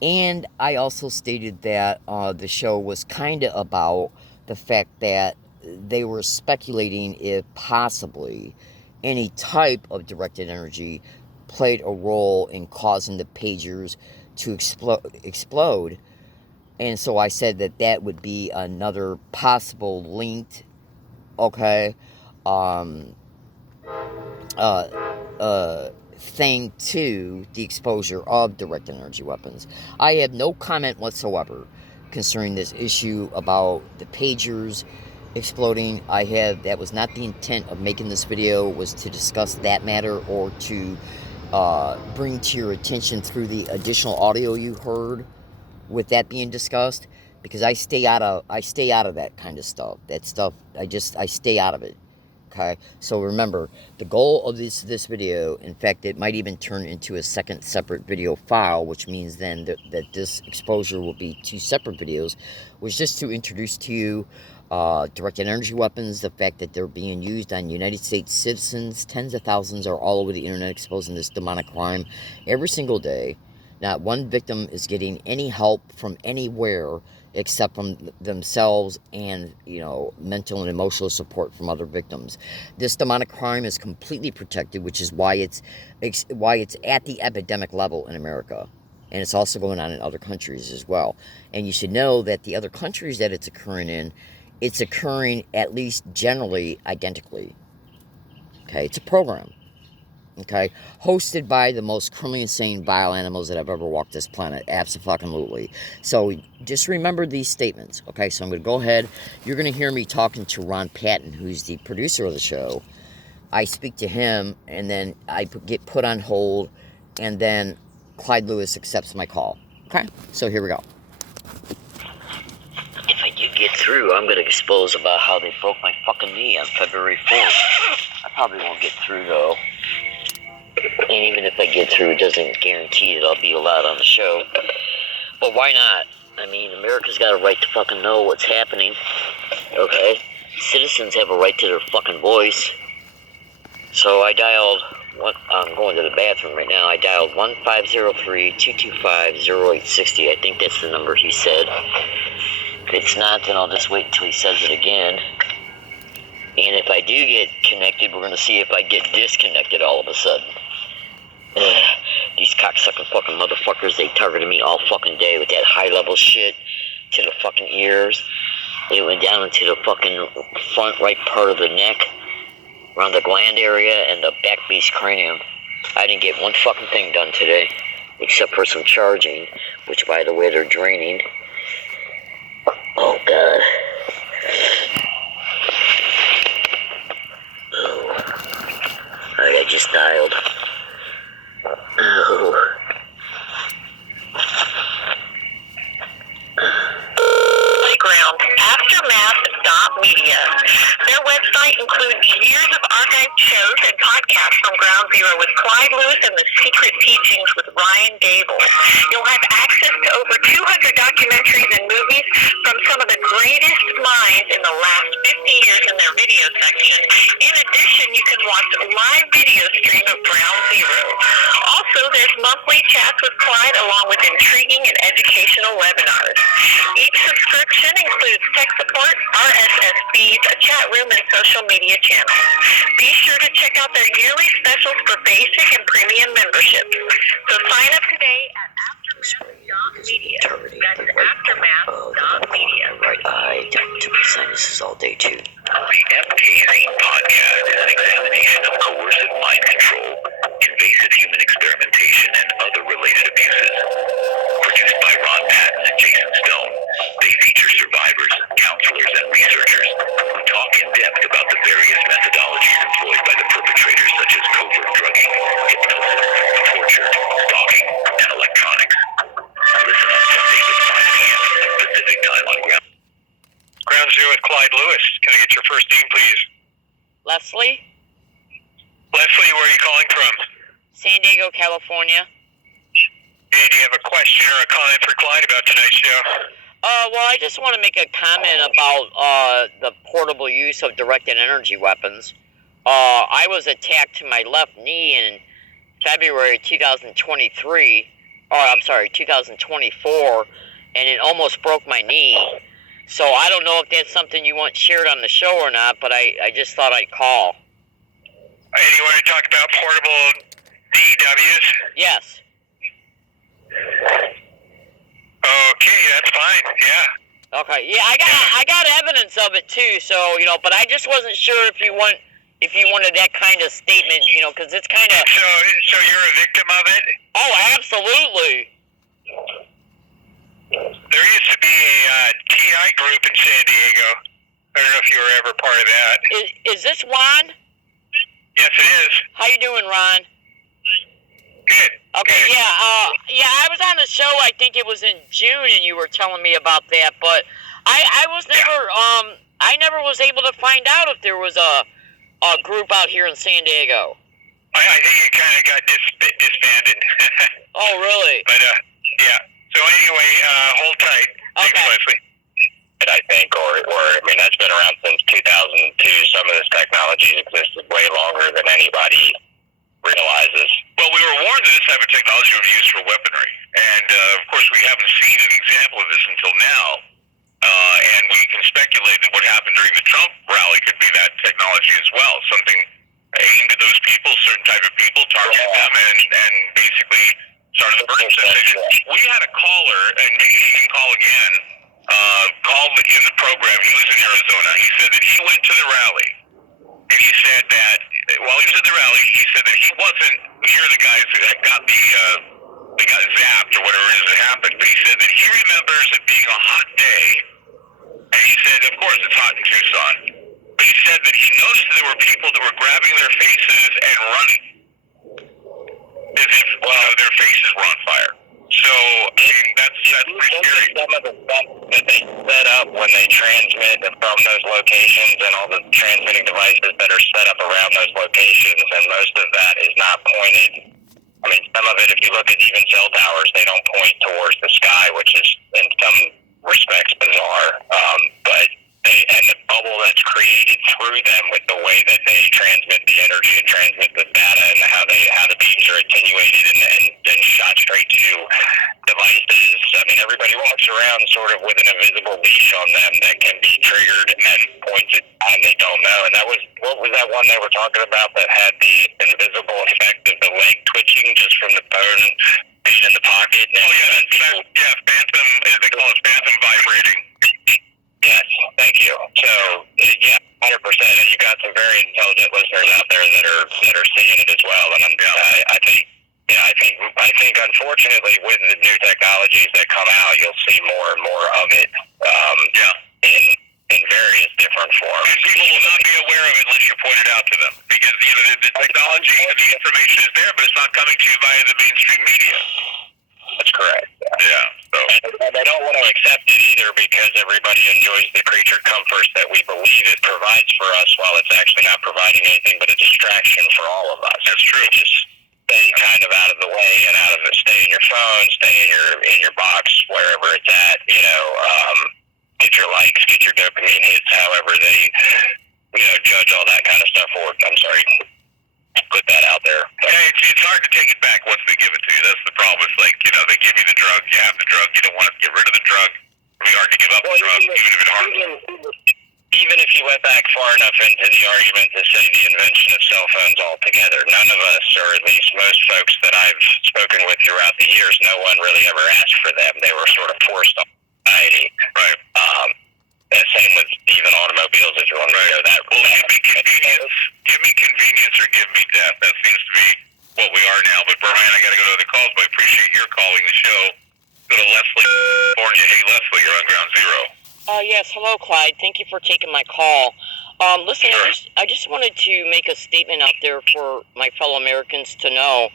And I also stated that the show was kind of about the fact that they were speculating if possibly any type of directed energy played a role in causing the pagers to explode. And so I said that would be another possible linked, okay, thing to the exposure of directed energy weapons. I have no comment whatsoever concerning this issue about the pagers exploding. That was not the intent of making this video, was to discuss that matter, or to bring to your attention through the additional audio you heard with that being discussed, because I stay out of that kind of stuff. That stuff, I stay out of it. Okay, so remember, the goal of this video, in fact, it might even turn into a second separate video file, which means then that this exposure will be 2 separate videos, was just to introduce to you directed energy weapons, the fact that they're being used on United States citizens. Tens of thousands are all over the internet exposing this demonic crime every single day. Not one victim is getting any help from anywhere except from themselves and, mental and emotional support from other victims. This demonic crime is completely protected, which is why it's at the epidemic level in America. And it's also going on in other countries as well. And you should know that the other countries that it's occurring in, it's occurring at least generally identically. Okay, it's a program. Okay, hosted by the most criminally insane, vile animals that have ever walked this planet. Abso-fucking-lutely. So just remember these statements. Okay, so I'm going to go ahead. You're going to hear me talking to Ron Patton, who's the producer of the show. I speak to him, and then I get put on hold, and then Clyde Lewis accepts my call. Okay, so here we go. If I do get through, I'm going to expose about how they broke my fucking knee on February 4th. I probably won't get through, though. And even if I get through, it doesn't guarantee that I'll be allowed on the show. But why not? I mean, America's got a right to fucking know what's happening. Okay? Citizens have a right to their fucking voice. So I dialed, I'm going to the bathroom right now. I dialed 1-503-225-0860. I think that's the number he said. If it's not, then I'll just wait until he says it again. And if I do get connected, we're going to see if I get disconnected all of a sudden. These cocksucking fucking motherfuckers, they targeted me all fucking day with that high-level shit to the fucking ears. It went down into the fucking front right part of the neck, around the gland area, and the back base cranium. I didn't get one fucking thing done today, except for some charging, which, by the way, they're draining. Oh, God. Alright, I just dialed. Playground, Aftermath.media. Their website includes years of archived shows and podcasts from Ground Zero with Clyde Lewis and the Secret Teachings with Ryan Gable. You'll have access to over 200 documentaries and movies from some of the greatest minds in the last 50 years in their video section. In addition, you can watch a live video stream of Ground Zero. Also, there's monthly chats with Clyde along with intriguing and educational webinars. Each subscription includes tech support, RSS feeds, a chat room, and social media channels. Be sure to check out their yearly specials for basic and premium memberships. So sign up today at Aftermath.media. That's Aftermath.media. Right eye down to my sinuses all day, too. The MK podcast is an examination of coercive mind control, invasive human experimentation, and other related abuses. Produced by Ron Patton and Jason Stone, they feature survivors, counselors, and researchers who talk in depth about the various methodologies employed by the perpetrators, such as covert drugging, hypnosis, torture, stalking, and electronics. Listen on Sundays at 5 p.m. Pacific Time on Ground Zero with Clyde Lewis. Can I get your first name, please? Leslie? Leslie, where are you calling from? San Diego, California. Hey, do you have a question or a comment for Clyde about tonight's show? Well, I just want to make a comment about the portable use of directed energy weapons. I was attacked to my left knee in February 2023. Oh, I'm sorry, 2024, and it almost broke my knee. So I don't know if that's something you want shared on the show or not, but I just thought I'd call. Hey, you want to talk about portable DEWs? Yes. Okay, that's fine. Yeah. Okay. Yeah, I got evidence of it too. So but I just wasn't sure if you wanted that kind of statement, because it's kind of. So you're a victim of it? Oh, absolutely. There used to be a TI group in San Diego. I don't know if you were ever part of that. Is this Ron? Yes, it is. How you doing, Ron? Good. Okay, Good. yeah, I was on the show, I think it was in June, and you were telling me about that, but I was never, I never was able to find out if there was a group out here in San Diego. I think it kind of got disbanded. Oh, really? But, yeah. So anyway, hold tight. Thanks, Okay. Leslie. I think, or I mean, that's been around since 2002. Some of this technology existed way longer than anybody realizes. Well, we were warned that this type of technology would be used for weaponry. And, of course, we haven't seen an example of this until now. And we can speculate that what happened during the Trump rally could be that technology as well. Something aimed at those people, certain type of people, targeted them, and basically started the burning sensation. We had a caller, and maybe he can call again, called in the program. He was in Arizona. He said that he went to the rally, and he said that while he was at the rally, he said that he wasn't near the guys who had got they got zapped or whatever it is that happened, but he said that he remembers it being a hot day, and he said, of course it's hot in Tucson, but he said that he noticed that there were people that were grabbing their faces and running as if their faces were on fire. So, I mean, that's pretty scary. Some of the stuff that they set up when they transmit from those locations and all the transmitting devices that are set up around those locations, and most of that is not pointed. I mean, some of it, if you look at even cell towers, they don't point towards the sky, which is in some respects bizarre. But and the bubble that's created through them with the way that they transmit the energy and transmit the data, and how the beams are attenuated and shot straight to devices. I mean, everybody walks around sort of with an invisible leash on them that can be triggered and pointed, and they don't know. And what was that one they were talking about that had the invisible effect of the leg twitching just from the phone being in the pocket? Oh, yeah, phantom, they call it phantom vibrating. Yes, thank you. So, yeah, 100%. And you got some very intelligent listeners out there that are seeing it as well. And I think unfortunately with the new technologies that come out, you'll see more and more of it. In various different forms. And people will not be aware of it unless you point it out to them, because the technology and the information is there, but it's not coming to you via the mainstream media. That's correct. Yeah. So. And they don't want to accept it either, because everybody enjoys the creature comforts that we believe it provides for us, while it's actually not providing anything but a distraction for all of us. That's true. Just stay kind of out of the way and out of it. Stay in your phone, stay in your box, wherever it's at. Get your likes, get your dopamine hits, however they, judge all that kind of stuff. Or I'm sorry, put that out there. Yeah, it's hard to take it back once they give it to you. That's the problem. It's like, they give you the drug, you have the drug, you don't want to get rid of the drug. It's really hard to give up the drug, even if it harms you. Even if you went back far enough into the argument to say the invention of cell phones altogether, none of us, or at least most folks that I've spoken with throughout the years, no one really ever asked for them. They were sort of forced on society. Right. Same with even automobiles, if you want to go that route. Well, give me convenience or give me death. That seems to be what we are now. But Brian, I got to go to other calls, but I appreciate your calling the show. Go to Leslie, California. Hey, Leslie, you're on Ground Zero. Yes, hello, Clyde. Thank you for taking my call. Listen, sure. I just wanted to make a statement out there for my fellow Americans to know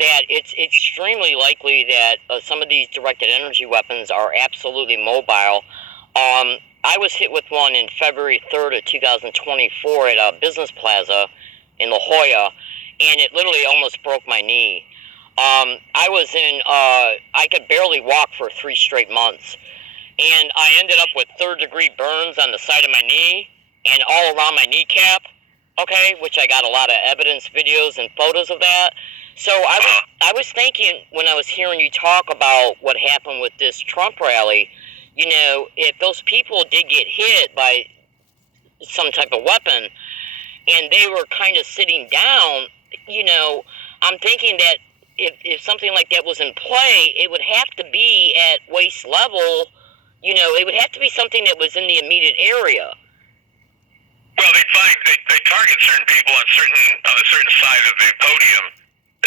that it's extremely likely that some of these directed energy weapons are absolutely mobile. I was hit with one in February 3rd of 2024 at a business plaza in La Jolla, and it literally almost broke my knee. I was in, I could barely walk for 3 straight months. And I ended up with 3rd-degree burns on the side of my knee and all around my kneecap, okay, which I got a lot of evidence, videos, and photos of that. So I was thinking when I was hearing you talk about what happened with this Trump rally, you know, if those people did get hit by some type of weapon and they were kind of sitting down, you know, I'm thinking that if something like that was in play, it would have to be at waist level. You know, it would have to be something that was in the immediate area. Well, they target certain people on a certain side of the podium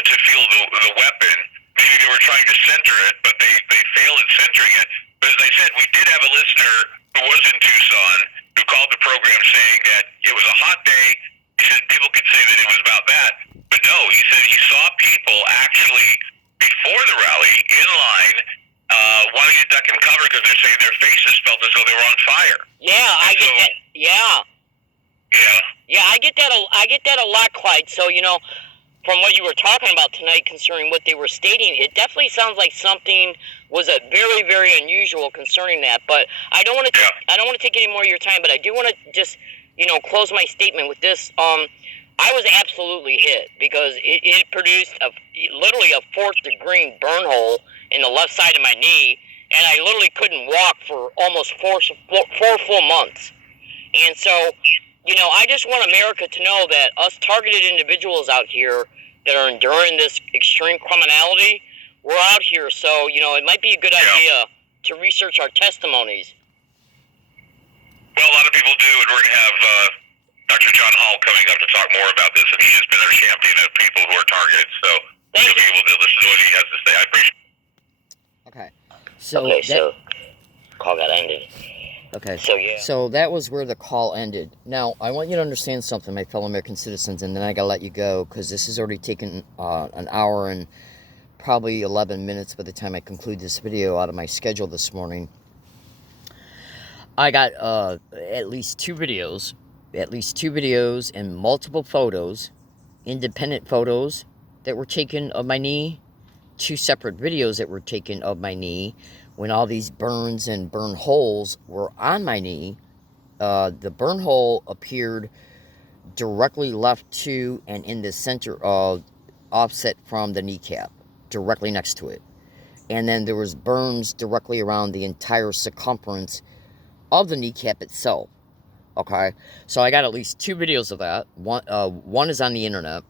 to feel the weapon. Maybe they were trying to center it, but they failed at centering it. But as I said, we did have a listener who was in Tucson who called the program saying that it was a hot day. He said people could say that it was about that, but no, he said he saw people actually before the rally in line wanting to duck and cover because they're saying their faces felt as though they were on fire. Yeah, I get that. Yeah. Yeah, I get that a lot, Clyde. So, you know, from what you were talking about tonight concerning what they were stating, it definitely sounds like something was a very, very unusual concerning that. But I don't want to take any more of your time, but I do want to just, you know, close my statement with this. I was absolutely hit because it produced literally a 4th-degree burn hole in the left side of my knee, and I literally couldn't walk for almost four full months. And so, you know, I just want America to know that us targeted individuals out here that are enduring this extreme criminality, we're out here. So, you know, it might be a good idea to research our testimonies. Well, a lot of people do, and we're going to have Dr. John Hall coming up to talk more about this, and he has been our champion of people who are targeted, so you'll be able to listen to what he has to say. I appreciate it. Okay. So call got ended. Okay. So that was where the call ended. Now, I want you to understand something, my fellow American citizens, and then I got to let you go because this has already taken an hour and probably 11 minutes by the time I conclude this video out of my schedule this morning. I got at least two videos and multiple photos, independent photos that were taken of my knee, 2 separate videos that were taken of my knee when all these burns and burn holes were on my knee. The burn hole appeared directly left to and in the center of, offset from the kneecap, directly next to it. And then there was burns directly around the entire circumference of the kneecap itself. Okay, so I got at least 2 videos of that. One is on the internet,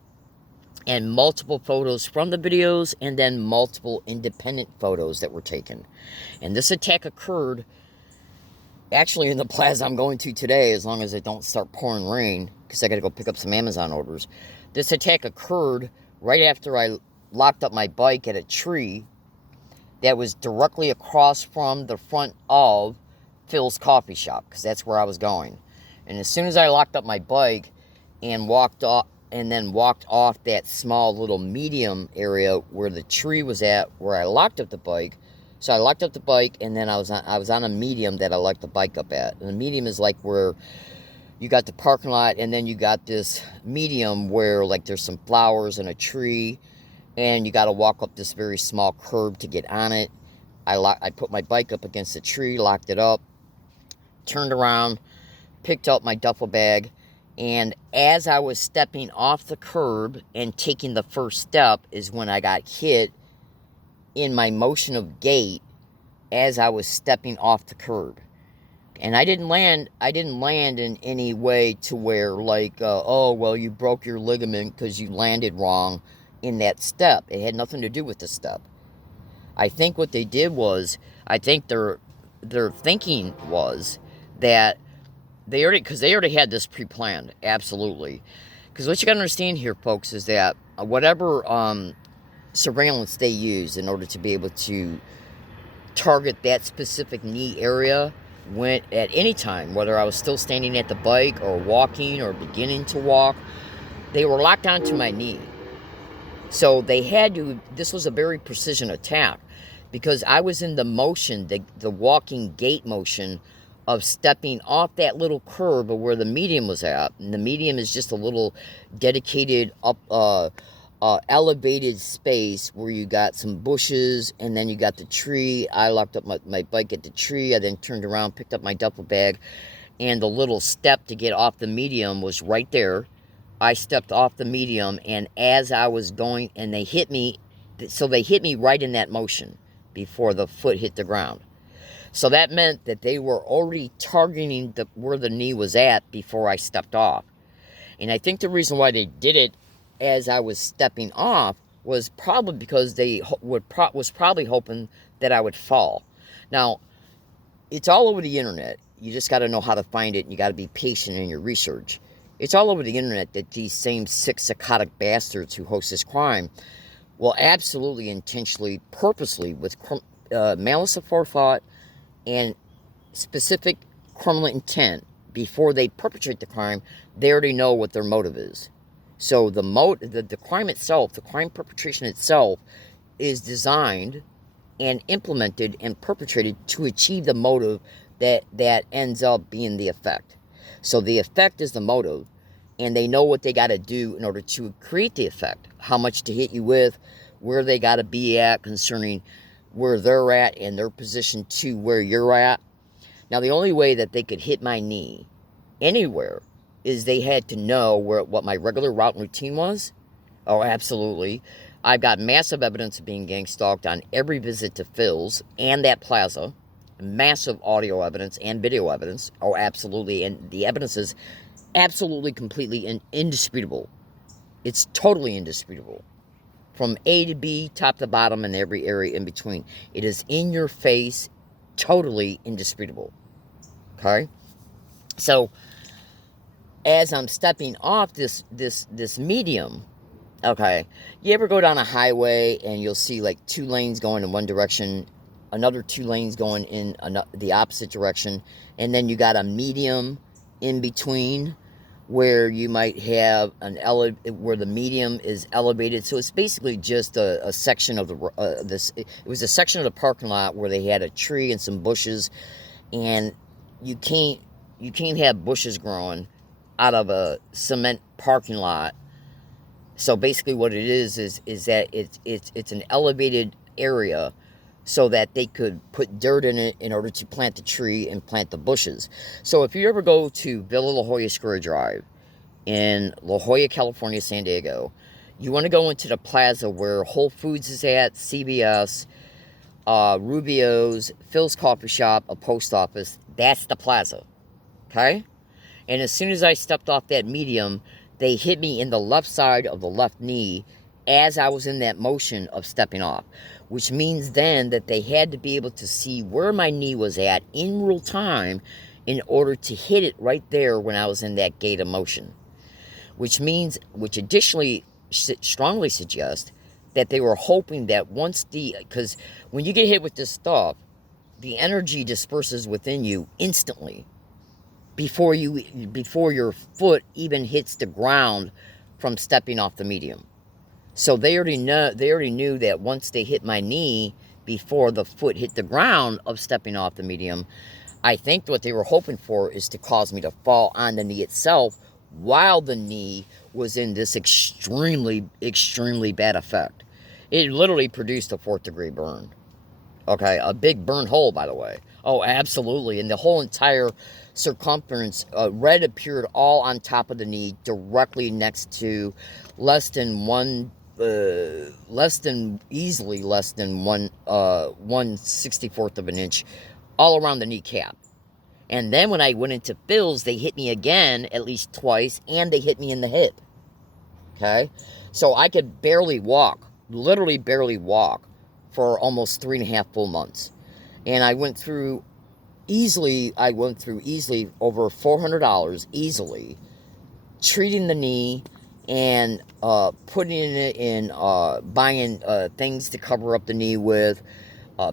and multiple photos from the videos, and then multiple independent photos that were taken. And this attack occurred actually in the plaza I'm going to today, as long as it don't start pouring rain, because I got to go pick up some Amazon orders. This attack occurred right after I locked up my bike at a tree that was directly across from the front of Phil's coffee shop, because that's where I was going. And as soon as I locked up my bike and walked off that small little medium area where the tree was at, where I locked up the bike. So I locked up the bike, and then I was on a medium that I locked the bike up at. And the medium is like where you got the parking lot, and then you got this medium where like there's some flowers and a tree, and you got to walk up this very small curb to get on it. I put my bike up against the tree, locked it up, turned around, picked up my duffel bag, and as I was stepping off the curb and taking the first step is when I got hit in my motion of gait as I was stepping off the curb. And I didn't land in any way to where like, oh, well, you broke your ligament because you landed wrong in that step. It had nothing to do with the step. I think what they did was, I think their thinking was that they already had this pre-planned, absolutely. Because what you got to understand here, folks, is that whatever surveillance they used in order to be able to target that specific knee area went at any time, whether I was still standing at the bike or walking or beginning to walk, they were locked onto my knee. So they had to, this was a very precision attack, because I was in the motion, the walking gait motion of stepping off that little curb of where the medium was at. And the medium is just a little dedicated up elevated space where you got some bushes and then you got the tree. I locked up my bike at the tree. I then turned around, picked up my duffel bag, and the little step to get off the medium was right there. I stepped off the medium, and as I was going, and they hit me, so they hit me right in that motion before the foot hit the ground. So that meant that they were already targeting where the knee was at before I stepped off. And I think the reason why they did it as I was stepping off was probably because they was probably hoping that I would fall. Now, it's all over the internet. You just got to know how to find it, and you got to be patient in your research. It's all over the internet that these same sick, psychotic bastards who host this crime will absolutely, intentionally, purposely, with malice of forethought and specific criminal intent, before they perpetrate the crime, they already know what their motive is. So the crime itself, the crime perpetration itself, is designed and implemented and perpetrated to achieve the motive that ends up being the effect. So the effect is the motive, and they know what they got to do in order to create the effect, how much to hit you with, where they got to be at concerning where they're at and their position to where you're at. Now, the only way that they could hit my knee anywhere is they had to know what my regular route and routine was. Oh, absolutely. I've got massive evidence of being gang stalked on every visit to Phil's and that plaza. Massive audio evidence and video evidence. Oh, absolutely. And the evidence is absolutely, completely indisputable. It's totally indisputable. From A to B, top to bottom, and every area in between. It is in your face, totally indisputable. Okay? So, as I'm stepping off this medium, okay, you ever go down a highway and you'll see like 2 lanes going in one direction, another 2 lanes going in the opposite direction, and then you got a medium in between where you might have where the medium is elevated. So it's basically just a section of it was a section of the parking lot where they had a tree and some bushes, and you can't have bushes growing out of a cement parking lot. So basically what it is that it's an elevated area so that they could put dirt in it in order to plant the tree and plant the bushes. So if you ever go to Villa La Jolla Square Drive in La Jolla, California, San Diego, you want to go into the plaza where Whole Foods is at, CVS, Rubio's, Phil's Coffee Shop, a post office. That's the plaza. Okay? And as soon as I stepped off that medium, they hit me in the left side of the left knee as I was in that motion of stepping off, which means then that they had to be able to see where my knee was at in real time in order to hit it right there when I was in that gait of motion, which additionally strongly suggests that they were hoping that because when you get hit with this stuff, the energy disperses within you instantly before your foot even hits the ground from stepping off the medium. So they already knew that once they hit my knee before the foot hit the ground of stepping off the medium, I think what they were hoping for is to cause me to fall on the knee itself while the knee was in this extremely, extremely bad effect. It literally produced a 4th-degree burn. Okay, a big burn hole, by the way. Oh, absolutely. And the whole entire circumference, red appeared all on top of the knee, directly next to easily less than 1/64 of an inch, all around the kneecap. And then when I went into Phil's, they hit me again at least twice, and they hit me in the hip. Okay? So I could barely walk, literally barely walk, for almost 3.5 full months. And I went through easily over $400 easily, treating the knee and putting it in, buying things to cover up the knee with,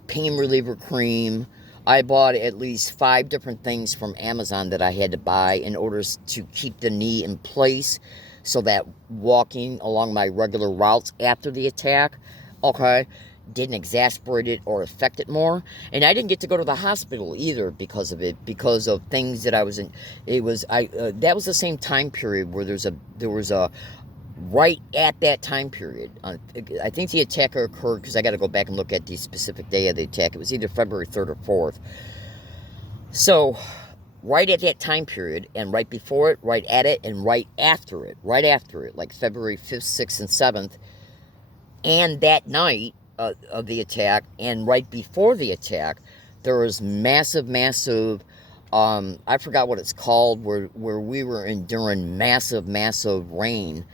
pain reliever cream. I bought at least 5 different things from Amazon that I had to buy in order to keep the knee in place so that walking along my regular routes after the attack, okay, didn't exasperate it or affect it more. And I didn't get to go to the hospital either because of it, because of things that I was in. That was the same time period where there was a right at that time period. I think the attack occurred, because I got to go back and look at the specific day of the attack. It was either February 3rd or 4th. So, right at that time period, and right before it, right at it, and right after it, like February 5th, 6th, and 7th, and that night of the attack, and right before the attack, there was massive, I forgot what it's called, where we were enduring massive rain.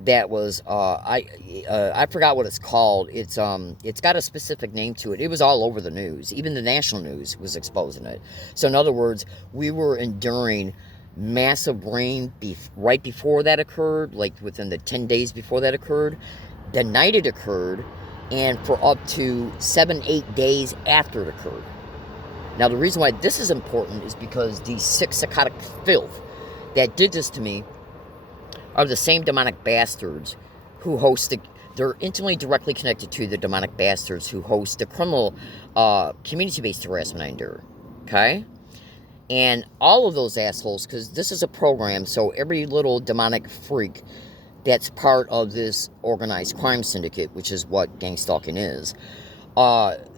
That was I forgot what it's called. It's got a specific name to it. It was all over the news. Even the national news was exposing it. So in other words, we were enduring massive rain right before that occurred, like within the 10 days before that occurred, the night it occurred, and for up to 7-8 days after it occurred. Now the reason why this is important is because these sick psychotic filth that did this to me are the same demonic bastards who host they're intimately directly connected to the demonic bastards who host the criminal community-based harassment I endure. Okay? And all of those assholes, because this is a program, so every little demonic freak that's part of this organized crime syndicate, which is what gang stalking is,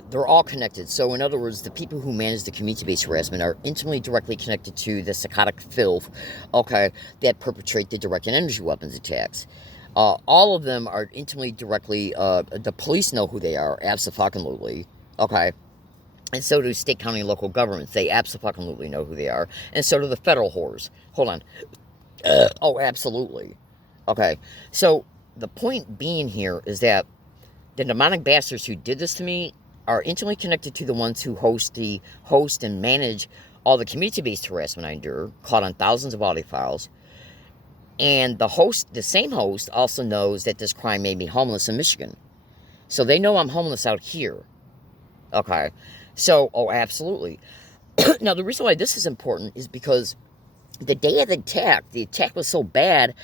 they're all connected. So in other words, the people who manage the community-based harassment are intimately directly connected to the psychotic filth, okay, that perpetrate the direct and energy weapons attacks. All of them are intimately directly, the police know who they are, abso-fucking-lutely, okay, and so do state, county, and local governments. They abso-fucking-lutely know who they are, and so do the federal whores. Hold on. Oh, absolutely. Okay, so the point being here is that the demonic bastards who did this to me are intimately connected to the ones who host and manage all the community-based harassment I endure, caught on thousands of audio files. And the same host, also knows that this crime made me homeless in Michigan. So they know I'm homeless out here. Okay. So, oh, absolutely. Now, the reason why this is important is because the day of the attack was so bad,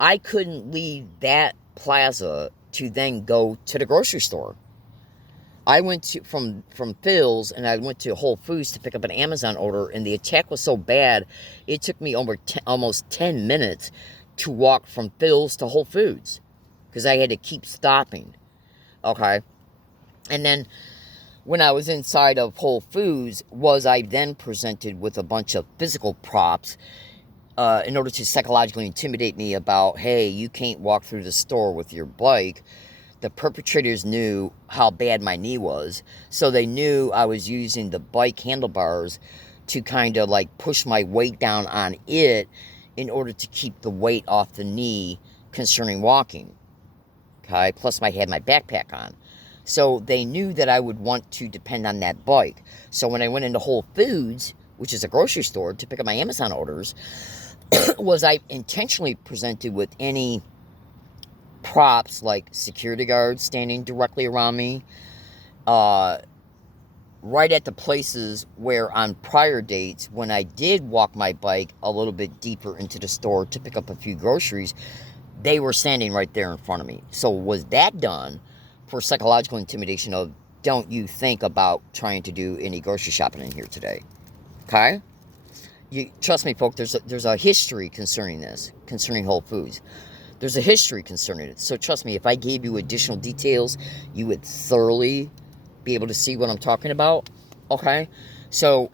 I couldn't leave that plaza to then go to the grocery store. I went from Phil's, and I went to Whole Foods to pick up an Amazon order, and the attack was so bad, it took me almost 10 minutes to walk from Phil's to Whole Foods, because I had to keep stopping, okay? And then, when I was inside of Whole Foods, was I then presented with a bunch of physical props in order to psychologically intimidate me about, hey, you can't walk through the store with your bike. The perpetrators knew how bad my knee was, so they knew I was using the bike handlebars to kind of like push my weight down on it in order to keep the weight off the knee concerning walking. Okay, plus I had my backpack on. So they knew that I would want to depend on that bike. So when I went into Whole Foods, which is a grocery store, to pick up my Amazon orders, was I intentionally presented with any props like security guards standing directly around me, right at the places where on prior dates, when I did walk my bike a little bit deeper into the store to pick up a few groceries, they were standing right there in front of me. So was that done for psychological intimidation of, don't you think about trying to do any grocery shopping in here today? Okay? You trust me, folks, there's a history concerning this, concerning Whole Foods. There's a history concerning it. So trust me, if I gave you additional details, you would thoroughly be able to see what I'm talking about. Okay? So,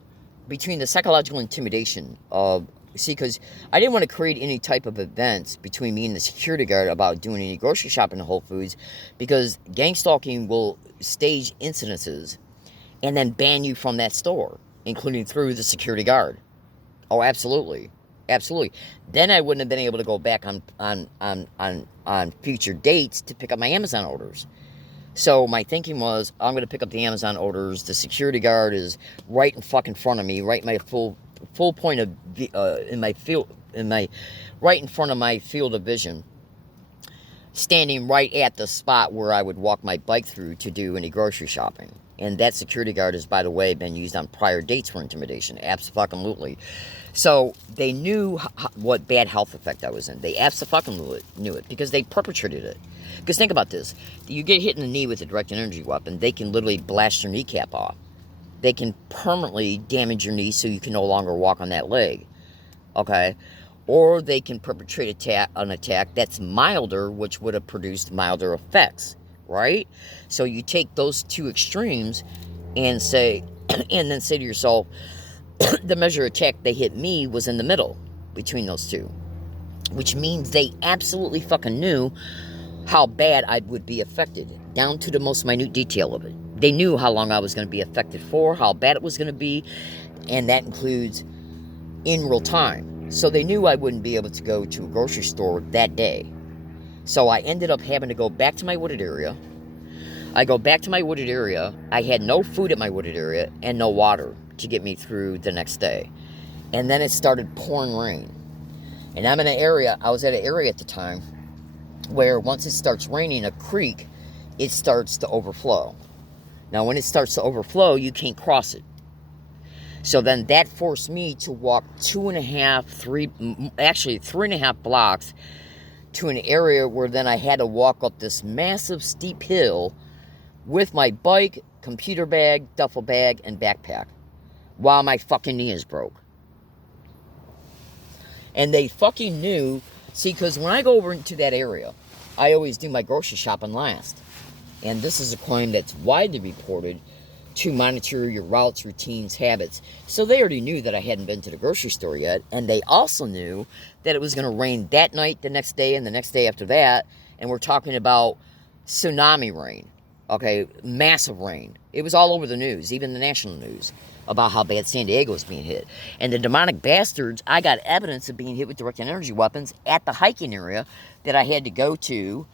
between the psychological intimidation of, see, because I didn't want to create any type of events between me and the security guard about doing any grocery shopping at Whole Foods, because gang stalking will stage incidences and then ban you from that store, including through the security guard. Oh, absolutely. Absolutely. Then I wouldn't have been able to go back on future dates to pick up my Amazon orders. So my thinking was, I'm going to pick up the Amazon orders. The security guard is right in fucking front of me, right in my full point of right in front of my field of vision, standing right at the spot where I would walk my bike through to do any grocery shopping. And that security guard has, by the way, been used on prior dates for intimidation. Absolutely. So they knew what bad health effect I was in. They absolutely knew it because they perpetrated it. Because think about this. You get hit in the knee with a direct energy weapon, they can literally blast your kneecap off. They can permanently damage your knee so you can no longer walk on that leg. Okay? or they can perpetrate an attack that's milder, which would have produced milder effects, right? So you take those two extremes and say, and then say to yourself, the measure of attack they hit me was in the middle between those two, which means they absolutely fucking knew how bad I would be affected, down to the most minute detail of it. They knew how long I was going to be affected for, how bad it was going to be, and that includes in real time. So they knew I wouldn't be able to go to a grocery store that day. So I ended up having to go back to my wooded area. I go back to my wooded area. I had no food at my wooded area and no water to get me through the next day. And then it started pouring rain. And I'm in an area, I was at an area at the time where once it starts raining, a creek, it starts to overflow. Now when it starts to overflow, you can't cross it. So then that forced me to walk 3.5 blocks to an area where then I had to walk up this massive steep hill with my bike, computer bag, duffel bag, and backpack while my fucking knee is broke. And they fucking knew, see, because when I go over into that area, I always do my grocery shopping last. And this is a crime that's widely reported to monitor your routes, routines, habits. So they already knew that I hadn't been to the grocery store yet. And they also knew that it was going to rain that night, the next day, and the next day after that. And we're talking about tsunami rain. Okay, massive rain. It was all over the news, even the national news, about how bad San Diego was being hit. And the demonic bastards, I got evidence of being hit with directed energy weapons at the hiking area that I had to go to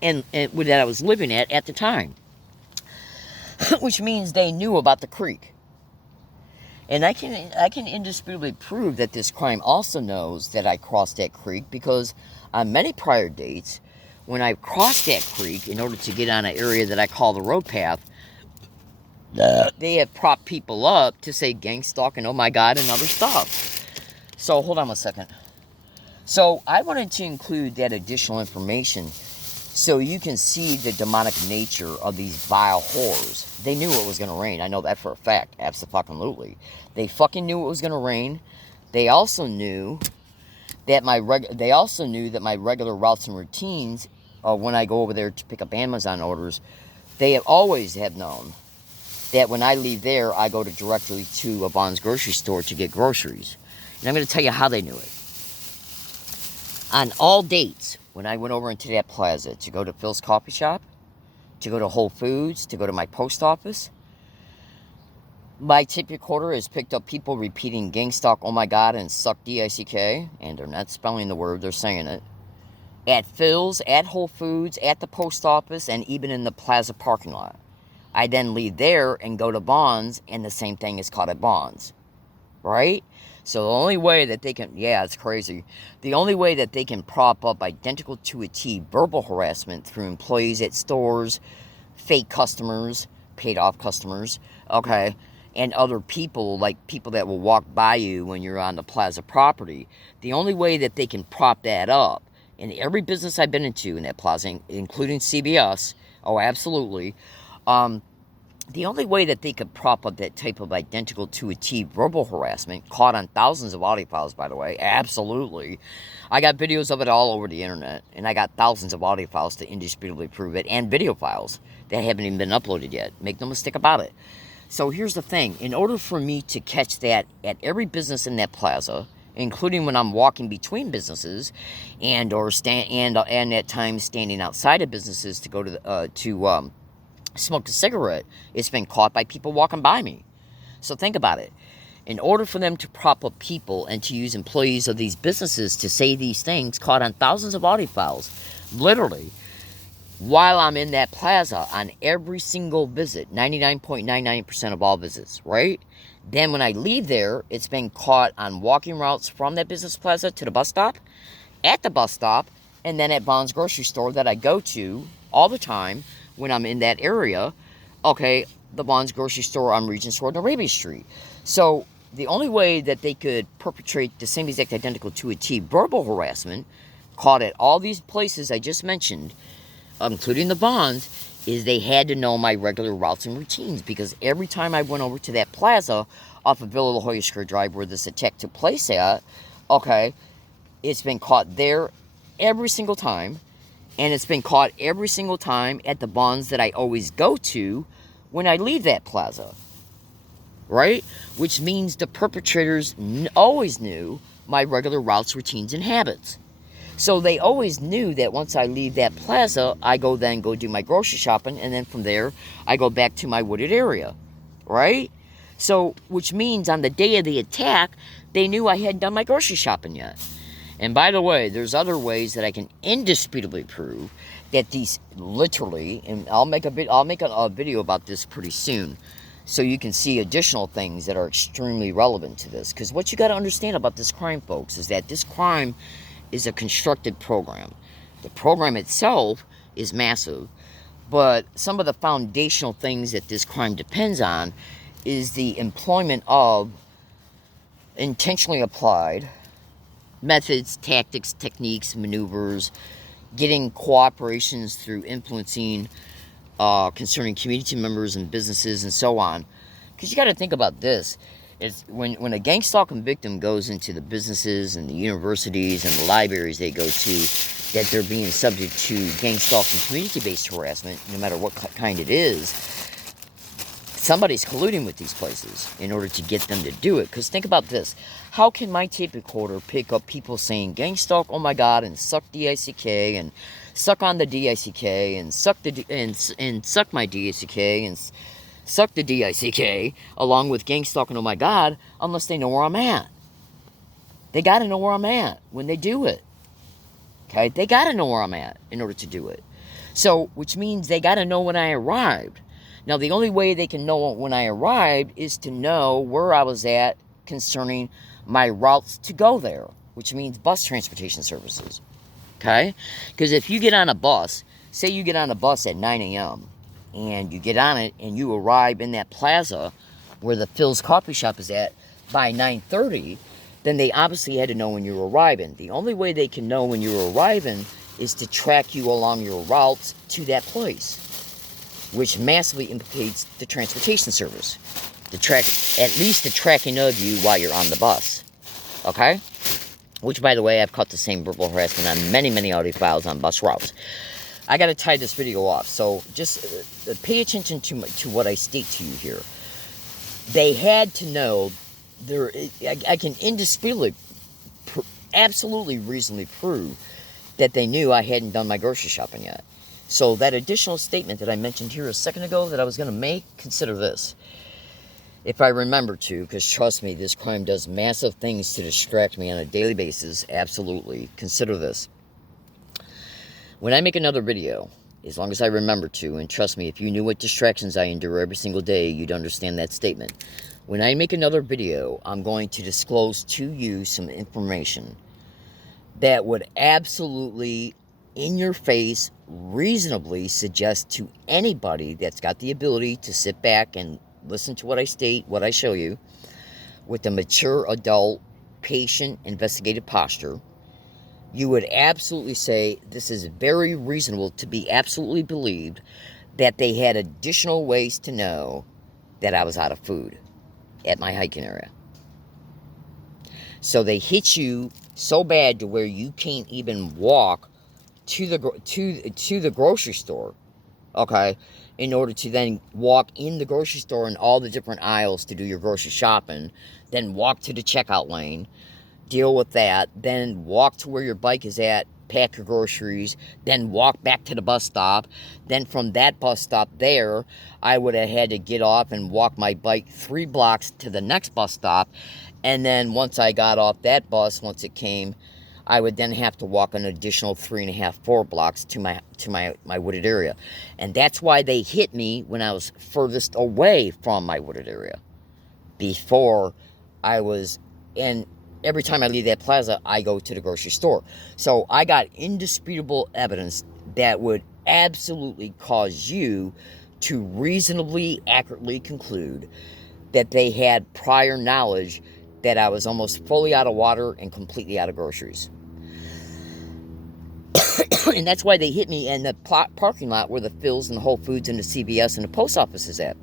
and that I was living at the time. Which means they knew about the creek. And I can indisputably prove that this crime also knows that I crossed that creek, because on many prior dates, when I crossed that creek in order to get on an area that I call the road path, they have propped people up to say gang stalking, oh my God, and other stuff. So hold on a second. So I wanted to include that additional information so you can see the demonic nature of these vile whores. They knew it was going to rain. I know that for a fact. Absolutely. They fucking knew it was going to rain. They also knew that my regular routes and routines, when I go over there to pick up Amazon orders, they have always have known that when I leave there, I go directly to a Vons grocery store to get groceries. And I'm going to tell you how they knew it. On all dates, when I went over into that plaza to go to Phil's Coffee Shop, to go to Whole Foods, to go to my post office, my tip recorder has picked up people repeating gang stalk, oh my God, and suck D-I-C-K, and they're not spelling the word, they're saying it. At Phil's, at Whole Foods, at the post office, and even in the plaza parking lot. I then leave there and go to Vons, and the same thing is caught at Vons. Right? So the only way that they can, yeah, it's crazy. The only way that they can prop up identical to a T verbal harassment through employees at stores, fake customers, paid off customers, okay, and other people, like people that will walk by you when you're on the plaza property. The only way that they can prop that up, in every business I've been into in that plaza, including CBS, oh, absolutely, the only way that they could prop up that type of identical to a T verbal harassment, caught on thousands of audio files, by the way, absolutely. I got videos of it all over the internet, and I got thousands of audio files to indisputably prove it, and video files that haven't even been uploaded yet. Make no mistake about it. So here's the thing. In order for me to catch that at every business in that plaza, including when I'm walking between businesses, and at times standing outside of businesses to go to smoke a cigarette, it's been caught by people walking by me. So think about it. In order for them to prop up people and to use employees of these businesses to say these things, caught on thousands of audio files, literally, while I'm in that plaza on every single visit, 99.99% of all visits, right? Then when I leave there, it's been caught on walking routes from that business plaza to the bus stop, at the bus stop, and then at Vons grocery store that I go to all the time when I'm in that area, okay, the Vons grocery store on Regents Road and Arabia Street. So the only way that they could perpetrate the same exact identical to a T verbal harassment, caught at all these places I just mentioned, including the Vons, is they had to know my regular routes and routines, because every time I went over to that plaza off of Villa La Jolla Square Drive where this attack took place at, Okay? It's been caught there every single time. And it's been caught every single time at the bonds that I always go to when I leave that plaza. Right? Which means the perpetrators always knew my regular routes, routines, and habits. So they always knew that once I leave that plaza, I go do my grocery shopping, and then from there, I go back to my wooded area. Right? So, which means on the day of the attack, they knew I hadn't done my grocery shopping yet. And by the way, there's other ways that I can indisputably prove that these literally, and I'll make a video about this pretty soon, so you can see additional things that are extremely relevant to this. Because what you got to understand about this crime, folks, is that this crime is a constructed program. The program itself is massive, but some of the foundational things that this crime depends on is the employment of intentionally applied methods, tactics, techniques, maneuvers, getting cooperations through influencing concerning community members and businesses and so on. Because you got to think about this. It's when a gang stalking victim goes into the businesses and the universities and the libraries they go to, that they're being subject to gang stalking, community-based harassment, no matter what kind it is, somebody's colluding with these places in order to get them to do it. Because think about this. How can my tape recorder pick up people saying gang stalk, oh my god, and suck DICK, and suck on the DICK, and suck and suck my DICK, and suck the DICK, along with gang stalking, oh my god, unless they know where I'm at? They got to know where I'm at when they do it. Okay? They got to know where I'm at in order to do it. So, which means they got to know when I arrived. Now, the only way they can know when I arrived is to know where I was at concerning my routes to go there, which means bus transportation services. Okay? Because if you get on a bus, say you get on a bus at 9 a.m., and you get on it, and you arrive in that plaza where the Phil's Coffee Shop is at by 9:30, then they obviously had to know when you're arriving. The only way they can know when you're arriving is to track you along your routes to that place, which massively implicates the transportation service. At least the tracking of you while you're on the bus. Okay? Which, by the way, I've caught the same verbal harassment on many, many audio files on bus routes. I got to tie this video off, so just pay attention to what I state to you here. They had to know, I can indisputably, absolutely reasonably prove that they knew I hadn't done my grocery shopping yet. So that additional statement that I mentioned here a second ago that I was going to make, consider this. If I remember to, because trust me, this crime does massive things to distract me on a daily basis, absolutely. Consider this. When I make another video, as long as I remember to, and trust me, if you knew what distractions I endure every single day, you'd understand that statement. When I make another video, I'm going to disclose to you some information that would absolutely, in your face, reasonably suggest to anybody that's got the ability to sit back and listen to what I state, what I show you, with a mature, adult, patient, investigative posture, you would absolutely say this is very reasonable to be absolutely believed that they had additional ways to know that I was out of food at my hiking area. So they hit you so bad to where you can't even walk to the grocery store, okay, in order to then walk in the grocery store in all the different aisles to do your grocery shopping, then walk to the checkout lane, deal with that, then walk to where your bike is at, pack your groceries, then walk back to the bus stop. Then from that bus stop there, I would have had to get off and walk my bike 3 blocks to the next bus stop. And then once I got off that bus, once it came, I would then have to walk an additional 3.5, 4 blocks to my wooded area. And that's why they hit me when I was furthest away from my wooded area. Before I was in... Every time I leave that plaza, I go to the grocery store. So I got indisputable evidence that would absolutely cause you to reasonably, accurately conclude that they had prior knowledge that I was almost fully out of water and completely out of groceries. And that's why they hit me in the parking lot where the Phil's and the Whole Foods and the CVS and the post office is at.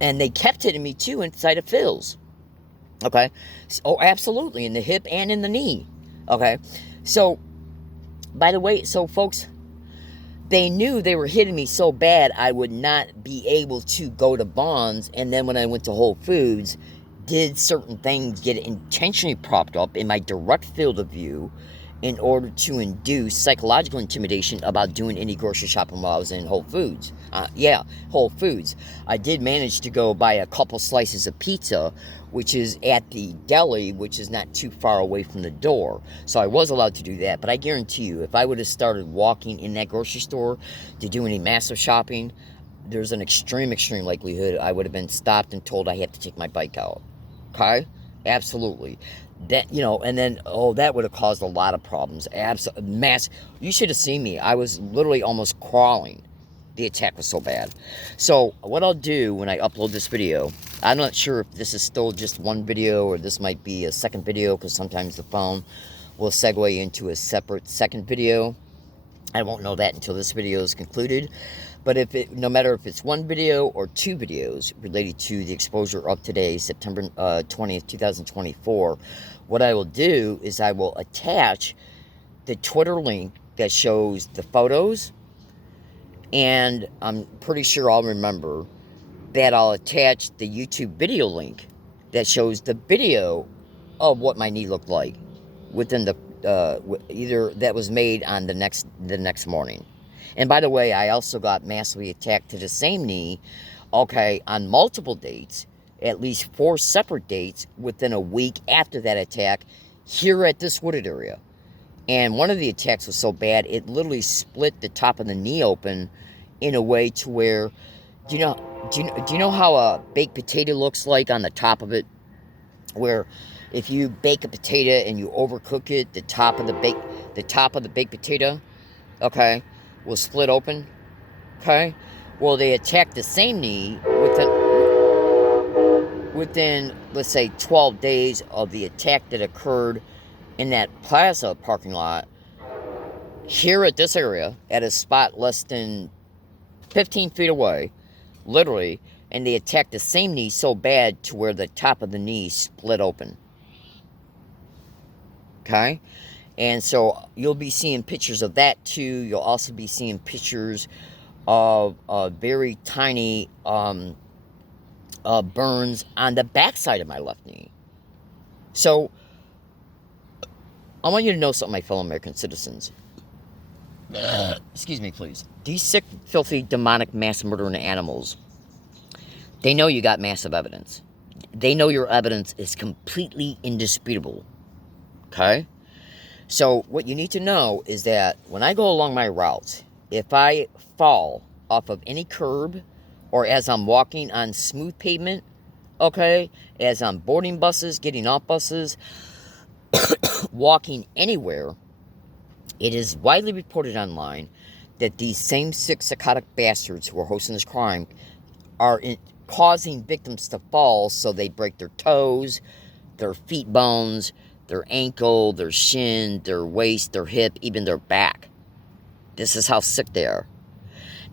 And they kept hitting me, too, inside of Phil's. Okay? Oh, absolutely, in the hip and in the knee. Okay? So, by the way, so folks, they knew they were hitting me so bad I would not be able to go to Bonds, and then when I went to Whole Foods, did certain things get intentionally propped up in my direct field of view in order to induce psychological intimidation about doing any grocery shopping while I was in Whole Foods. Whole Foods. I did manage to go buy a couple slices of pizza, which is at the deli, which is not too far away from the door. So I was allowed to do that. But I guarantee you, if I would have started walking in that grocery store to do any massive shopping, there's an extreme likelihood I would have been stopped and told I had to take my bike out. Okay? Absolutely. That, and then, that would have caused a lot of problems. You should have seen me. I was literally almost crawling. The attack was so bad. So, what I'll do when I upload this video, I'm not sure if this is still just one video or this might be a second video, because sometimes the phone will segue into a separate second video. I won't know that until this video is concluded. But no matter if it's one video or two videos related to the exposure of today, September 20th, 2024, what I will do is I will attach the Twitter link that shows the photos, and I'm pretty sure I'll remember that I'll attach the YouTube video link that shows the video of what my knee looked like within the either that was made on the next morning. And by the way, I also got massively attacked to the same knee, on multiple dates, at least 4 separate dates within a week after that attack here at this wooded area. And one of the attacks was so bad, it literally split the top of the knee open in a way to where, do you know how a baked potato looks like on the top of it? Where if you bake a potato and you overcook it, the top of the baked potato, will split open. Okay? Well, they attacked the same knee within, let's say, 12 days of the attack that occurred in that plaza parking lot here at this area, at a spot less than 15 feet away, literally, and they attacked the same knee so bad to where the top of the knee split open. Okay? And so you'll be seeing pictures of that too. You'll also be seeing pictures of very tiny burns on the backside of my left knee. So I want you to know something, my fellow American citizens. Excuse me, please. These sick, filthy, demonic, mass murdering animals, they know you got massive evidence. They know your evidence is completely indisputable. Okay? So what you need to know is that when I go along my route, if I fall off of any curb or as I'm walking on smooth pavement, as I'm boarding buses, getting off buses, walking anywhere, it is widely reported online that these same sick, psychotic bastards who are hosting this crime are causing victims to fall so they break their toes, their feet bones, their ankle, their shin, their waist, their hip, even their back. This is how sick they are.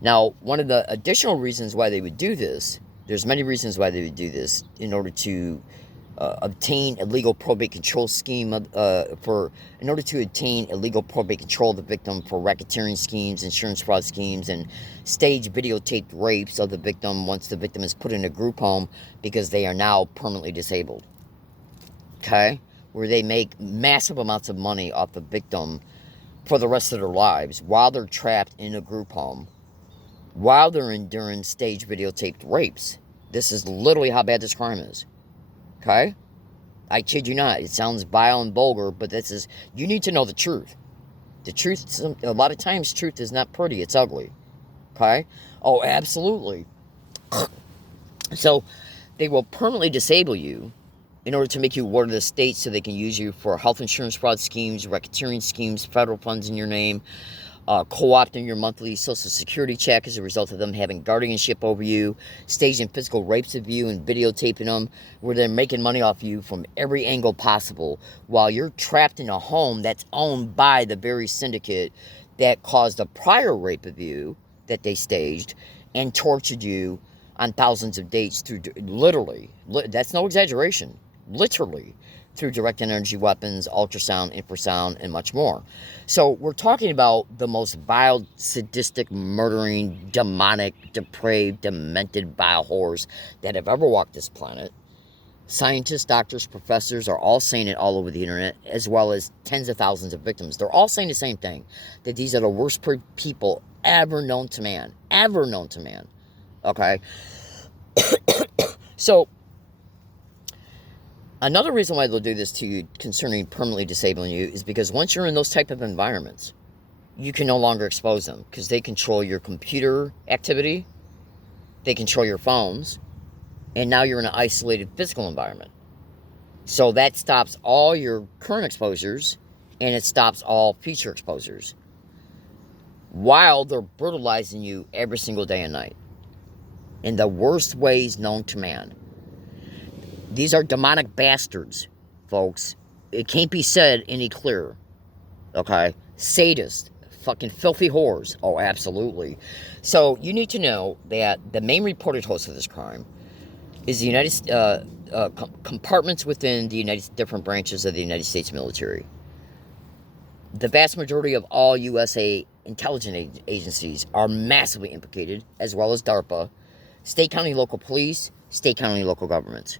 Now, one of the additional reasons why they would do this, there's many reasons why they would do this, in order to obtain a legal probate control scheme, in order to obtain illegal probate control of the victim for racketeering schemes, insurance fraud schemes, and stage videotaped rapes of the victim once the victim is put in a group home because they are now permanently disabled. Okay? Where they make massive amounts of money off the victim for the rest of their lives while they're trapped in a group home, while they're enduring stage videotaped rapes. This is literally how bad this crime is. Okay? I kid you not. It sounds vile and vulgar, but you need to know the truth. The truth, a lot of times, truth is not pretty, it's ugly. Okay? Oh, absolutely. So, they will permanently disable you in order to make you ward of the state so they can use you for health insurance fraud schemes, racketeering schemes, federal funds in your name, co-opting your monthly Social Security check as a result of them having guardianship over you, staging physical rapes of you and videotaping them, where they're making money off you from every angle possible while you're trapped in a home that's owned by the very syndicate that caused a prior rape of you that they staged and tortured you on thousands of dates through, literally, that's no exaggeration, literally, through direct energy weapons, ultrasound, infrasound, and much more. So we're talking about the most vile, sadistic, murdering, demonic, depraved, demented, vile whores that have ever walked this planet. Scientists, doctors, professors are all saying it all over the internet, as well as tens of thousands of victims. They're all saying the same thing, that these are the worst people ever known to man. Ever known to man. Okay? So, another reason why they'll do this to you concerning permanently disabling you is because once you're in those type of environments, you can no longer expose them because they control your computer activity, they control your phones, and now you're in an isolated physical environment. So that stops all your current exposures and it stops all future exposures while they're brutalizing you every single day and night in the worst ways known to man. These are demonic bastards, folks. It can't be said any clearer. Okay? Sadists. Fucking filthy whores. Oh, absolutely. So, you need to know that the main reported host of this crime is the United compartments within the different branches of the United States military. The vast majority of all USA intelligence agencies are massively implicated, as well as DARPA, state, county, local police, state, county, local governments,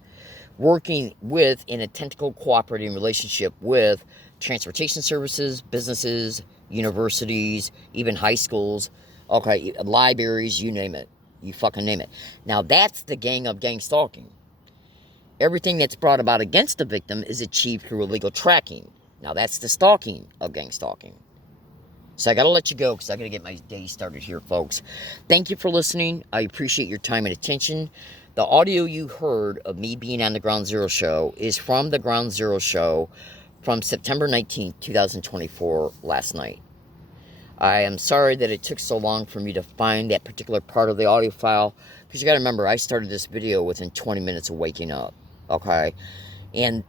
working with in a tentacle cooperating relationship with transportation services, businesses, universities, even high schools, okay, libraries, you name it. You fucking name it. Now, that's the gang of gang stalking. Everything that's brought about against the victim is achieved through illegal tracking. Now, that's the stalking of gang stalking. So I got to let you go because I got to get my day started here, folks. Thank you for listening. I appreciate your time and attention. The audio you heard of me being on the Ground Zero show is from the Ground Zero show from September 19th, 2024, last night. I am sorry that it took so long for me to find that particular part of the audio file, because you got to remember, I started this video within 20 minutes of waking up, okay? And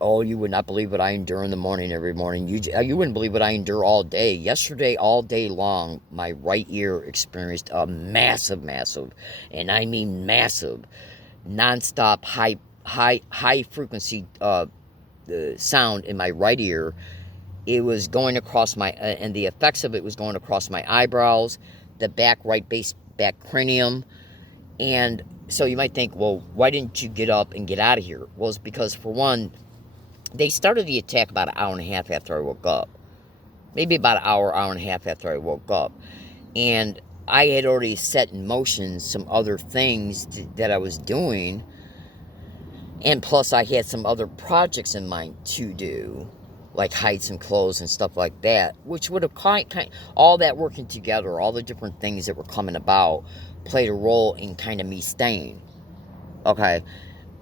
oh, you would not believe what I endure in the morning every morning. You wouldn't believe what I endure all day. Yesterday, all day long, my right ear experienced a massive, and I mean massive, nonstop high frequency sound in my right ear. It was going across my, and the effects of it was going across my eyebrows, the right base back cranium. And so you might think, well, why didn't you get up and get out of here? Well, it's because, for one, they started the attack about an hour and a half after I woke up. Maybe about an hour and a half after I woke up. And I had already set in motion some other things that I was doing. And plus, I had some other projects in mind to do, like hide some clothes and stuff like that, which would have all that working together, all the different things that were coming about, played a role in kind of me staying. Okay,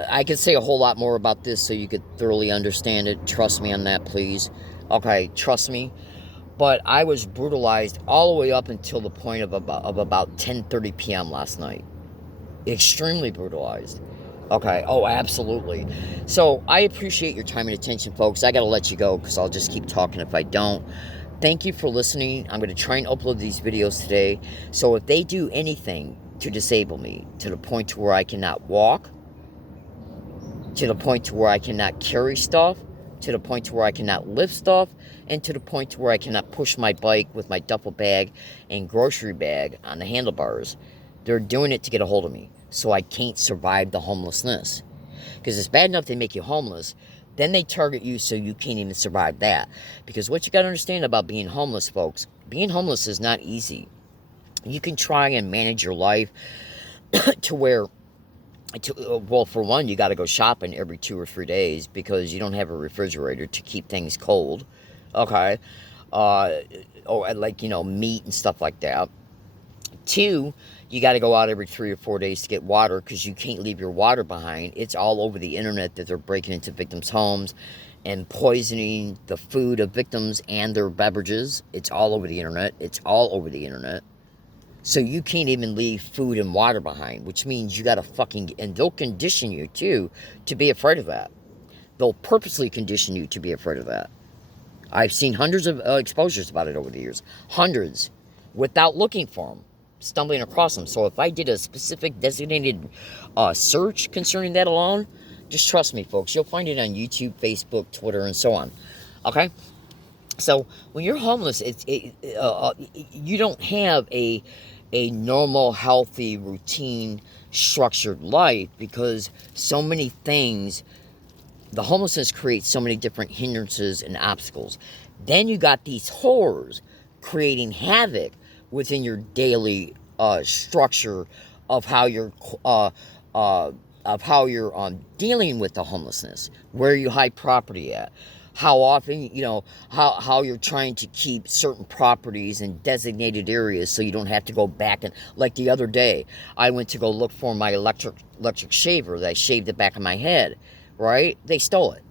I could say a whole lot more about this so you could thoroughly understand it. Trust me on that, please. Okay, trust me. But I was brutalized all the way up until the point of about 10:30 p.m. last night. Extremely brutalized. Okay, oh, absolutely. So, I appreciate your time and attention, folks. I got to let you go because I'll just keep talking if I don't. Thank you for listening. I'm going to try and upload these videos today. So, if they do anything to disable me to the point to where I cannot walk, to the point to where I cannot carry stuff, to the point to where I cannot lift stuff, and to the point to where I cannot push my bike with my duffel bag and grocery bag on the handlebars, they're doing it to get a hold of me. So I can't survive the homelessness. Because it's bad enough they make you homeless, then they target you so you can't even survive that. Because what you got to understand about being homeless, folks, being homeless is not easy. You can try and manage your life to where, well, for one, you got to go shopping every 2 or 3 days because you don't have a refrigerator to keep things cold. Okay? Like, meat and stuff like that. 2, you got to go out every 3 or 4 days to get water because you can't leave your water behind. It's all over the internet that they're breaking into victims' homes and poisoning the food of victims and their beverages. It's all over the internet. It's all over the internet. So you can't even leave food and water behind, which means you got to and they'll condition you, too, to be afraid of that. They'll purposely condition you to be afraid of that. I've seen hundreds of exposures about it over the years. Hundreds. Without looking for them. Stumbling across them. So if I did a specific designated search concerning that alone, Just trust me, folks. You'll find it on YouTube, Facebook, Twitter, and so on. Okay? So when you're homeless, you don't have a normal, healthy, routine, structured life, because so many things, the homelessness creates so many different hindrances and obstacles. Then you got these horrors creating havoc within your daily structure of how you're dealing with the homelessness, where you hide property at, how often, how you're trying to keep certain properties in designated areas so you don't have to go back. And like the other day, I went to go look for my electric shaver that I shaved the back of my head, right? They stole it.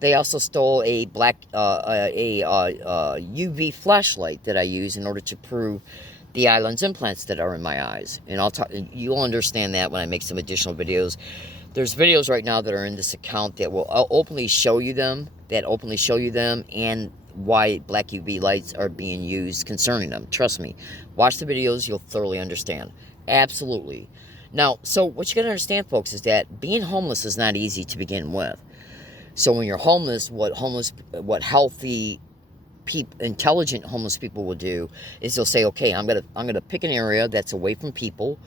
They also stole a black UV flashlight that I use in order to prove the eye lens implants that are in my eyes. And you'll understand that when I make some additional videos. There's videos right now that are in this account that will openly show you them, and why black UV lights are being used concerning them. Trust me. Watch the videos, you'll thoroughly understand. Absolutely. Now, so what you got to understand, folks, is that being homeless is not easy to begin with. So when you're homeless, what healthy, intelligent homeless people will do is they'll say, okay, I'm gonna pick an area that's away from people,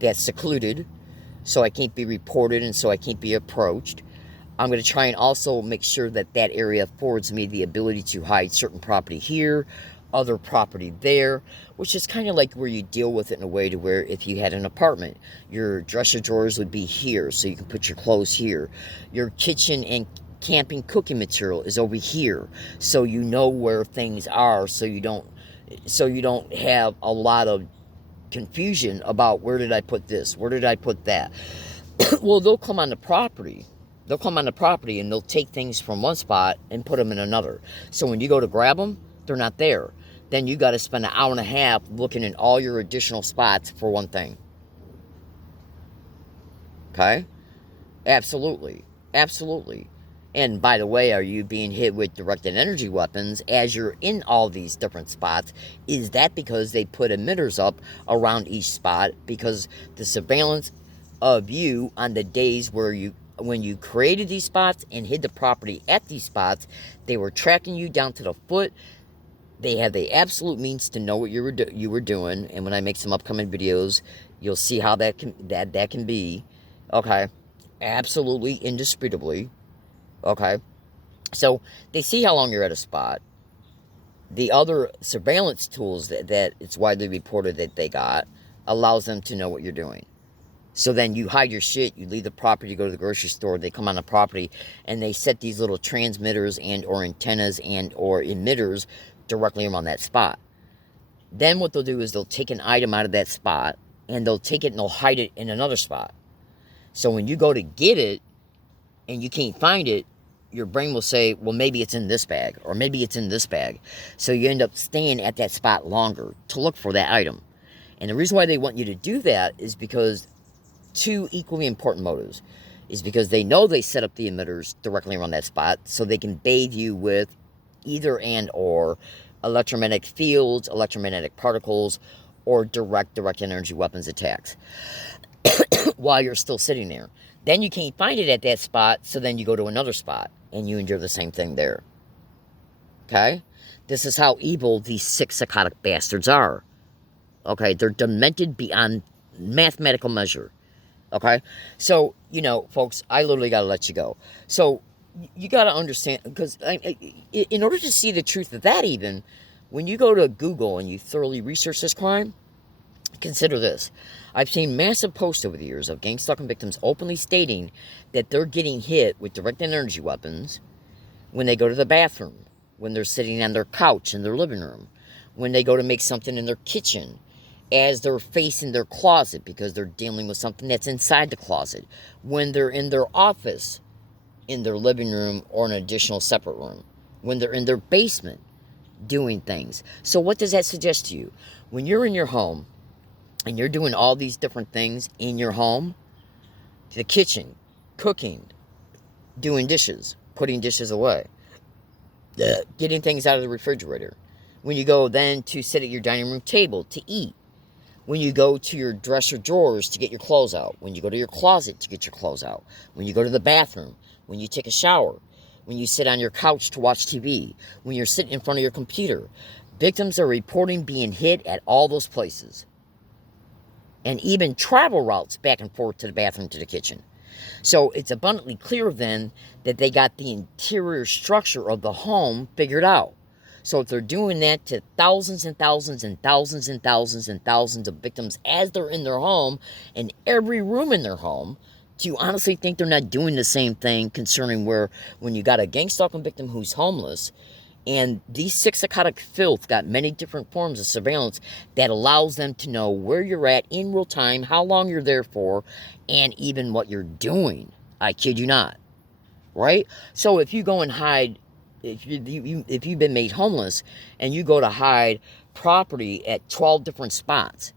that's secluded, so I can't be reported and so I can't be approached. I'm going to try and also make sure that area affords me the ability to hide certain property here, other property there, which is kind of like where you deal with it in a way to where if you had an apartment, your dresser drawers would be here so you can put your clothes here. Your kitchen and camping cooking material is over here, so you know where things are, so you don't have a lot of confusion about where did I put this, where did I put that. Well, they'll come on the property and they'll take things from one spot and put them in another. So when you go to grab them, they're not there. Then you got to spend an hour and a half looking in all your additional spots for one thing. Okay? Absolutely. And by the way, are you being hit with directed energy weapons as you're in all these different spots? Is that because they put emitters up around each spot? Because the surveillance of you on the days when you created these spots and hid the property at these spots, they were tracking you down to the foot. They had the absolute means to know what you were doing. And when I make some upcoming videos, you'll see how that can be. Okay, absolutely, indisputably. Okay, so they see how long you're at a spot. The other surveillance tools that it's widely reported that they got allows them to know what you're doing. So then you hide your shit, you leave the property, you go to the grocery store, they come on the property, and they set these little transmitters and or antennas and or emitters directly around that spot. Then what they'll do is they'll take an item out of that spot, and they'll take it and they'll hide it in another spot. So when you go to get it, and you can't find it, your brain will say, well, maybe it's in this bag, or maybe it's in this bag. So you end up staying at that spot longer to look for that item. And the reason why they want you to do that is because two equally important motives. Is because they know they set up the emitters directly around that spot, so they can bathe you with either and or electromagnetic fields, electromagnetic particles, or direct energy weapons attacks while you're still sitting there. Then you can't find it at that spot, so then you go to another spot, and you endure the same thing there. Okay? This is how evil these sick, psychotic bastards are. Okay? They're demented beyond mathematical measure. Okay? So, folks, I literally got to let you go. So, you got to understand, because in order to see the truth of that even, when you go to Google and you thoroughly research this crime, consider this. I've seen massive posts over the years of gang-stalking victims openly stating that they're getting hit with direct energy weapons when they go to the bathroom, when they're sitting on their couch in their living room, when they go to make something in their kitchen, as they're facing their closet because they're dealing with something that's inside the closet, when they're in their office, in their living room, or an additional separate room, when they're in their basement doing things. So what does that suggest to you? When you're in your home, and you're doing all these different things in your home, the kitchen, cooking, doing dishes, putting dishes away, getting things out of the refrigerator. When you go then to sit at your dining room table to eat, when you go to your dresser drawers to get your clothes out, when you go to your closet to get your clothes out, when you go to the bathroom, when you take a shower, when you sit on your couch to watch TV, when you're sitting in front of your computer. Victims are reporting being hit at all those places. And even travel routes back and forth to the bathroom, to the kitchen. So it's abundantly clear then that they got the interior structure of the home figured out. So if they're doing that to thousands and thousands and thousands and thousands and thousands of victims as they're in their home, and every room in their home, do you honestly think they're not doing the same thing concerning where when you got a gang stalking victim who's homeless, and these six psychotic filth got many different forms of surveillance that allows them to know where you're at in real time, how long you're there for, and even what you're doing. I kid you not. Right? So if you go and hide, if you've been made homeless and you go to hide property at 12 different spots,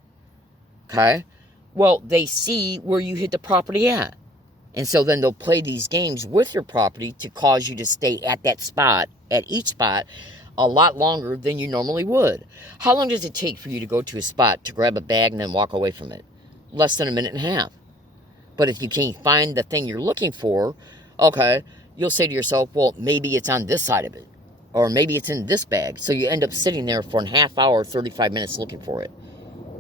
okay? Well, they see where you hid the property at. And so then they'll play these games with your property to cause you to stay at that spot, at each spot, a lot longer than you normally would. How long does it take for you to go to a spot to grab a bag and then walk away from it? Less than a minute and a half. But if you can't find the thing you're looking for, okay, you'll say to yourself, well, maybe it's on this side of it. Or maybe it's in this bag. So you end up sitting there for a half hour, 35 minutes looking for it.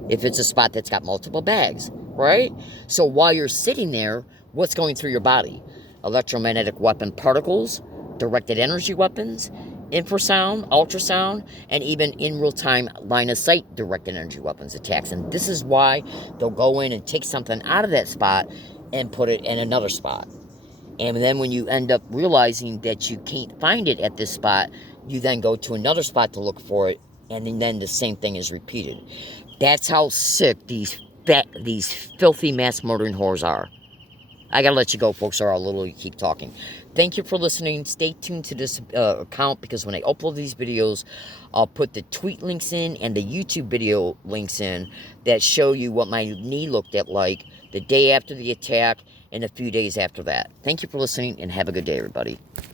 If it's a spot that's got multiple bags, right? So while you're sitting there, what's going through your body? Electromagnetic weapon particles, directed energy weapons, infrasound, ultrasound, and even in real-time line-of-sight directed energy weapons attacks. And this is why they'll go in and take something out of that spot and put it in another spot. And then when you end up realizing that you can't find it at this spot, you then go to another spot to look for it, and then the same thing is repeated. That's how sick these filthy mass murdering whores are. I gotta let you go, folks, or I'll literally keep talking. Thank you for listening. Stay tuned to this account, because when I upload these videos, I'll put the tweet links in and the YouTube video links in that show you what my knee looked at like the day after the attack and a few days after that. Thank you for listening, and have a good day, everybody.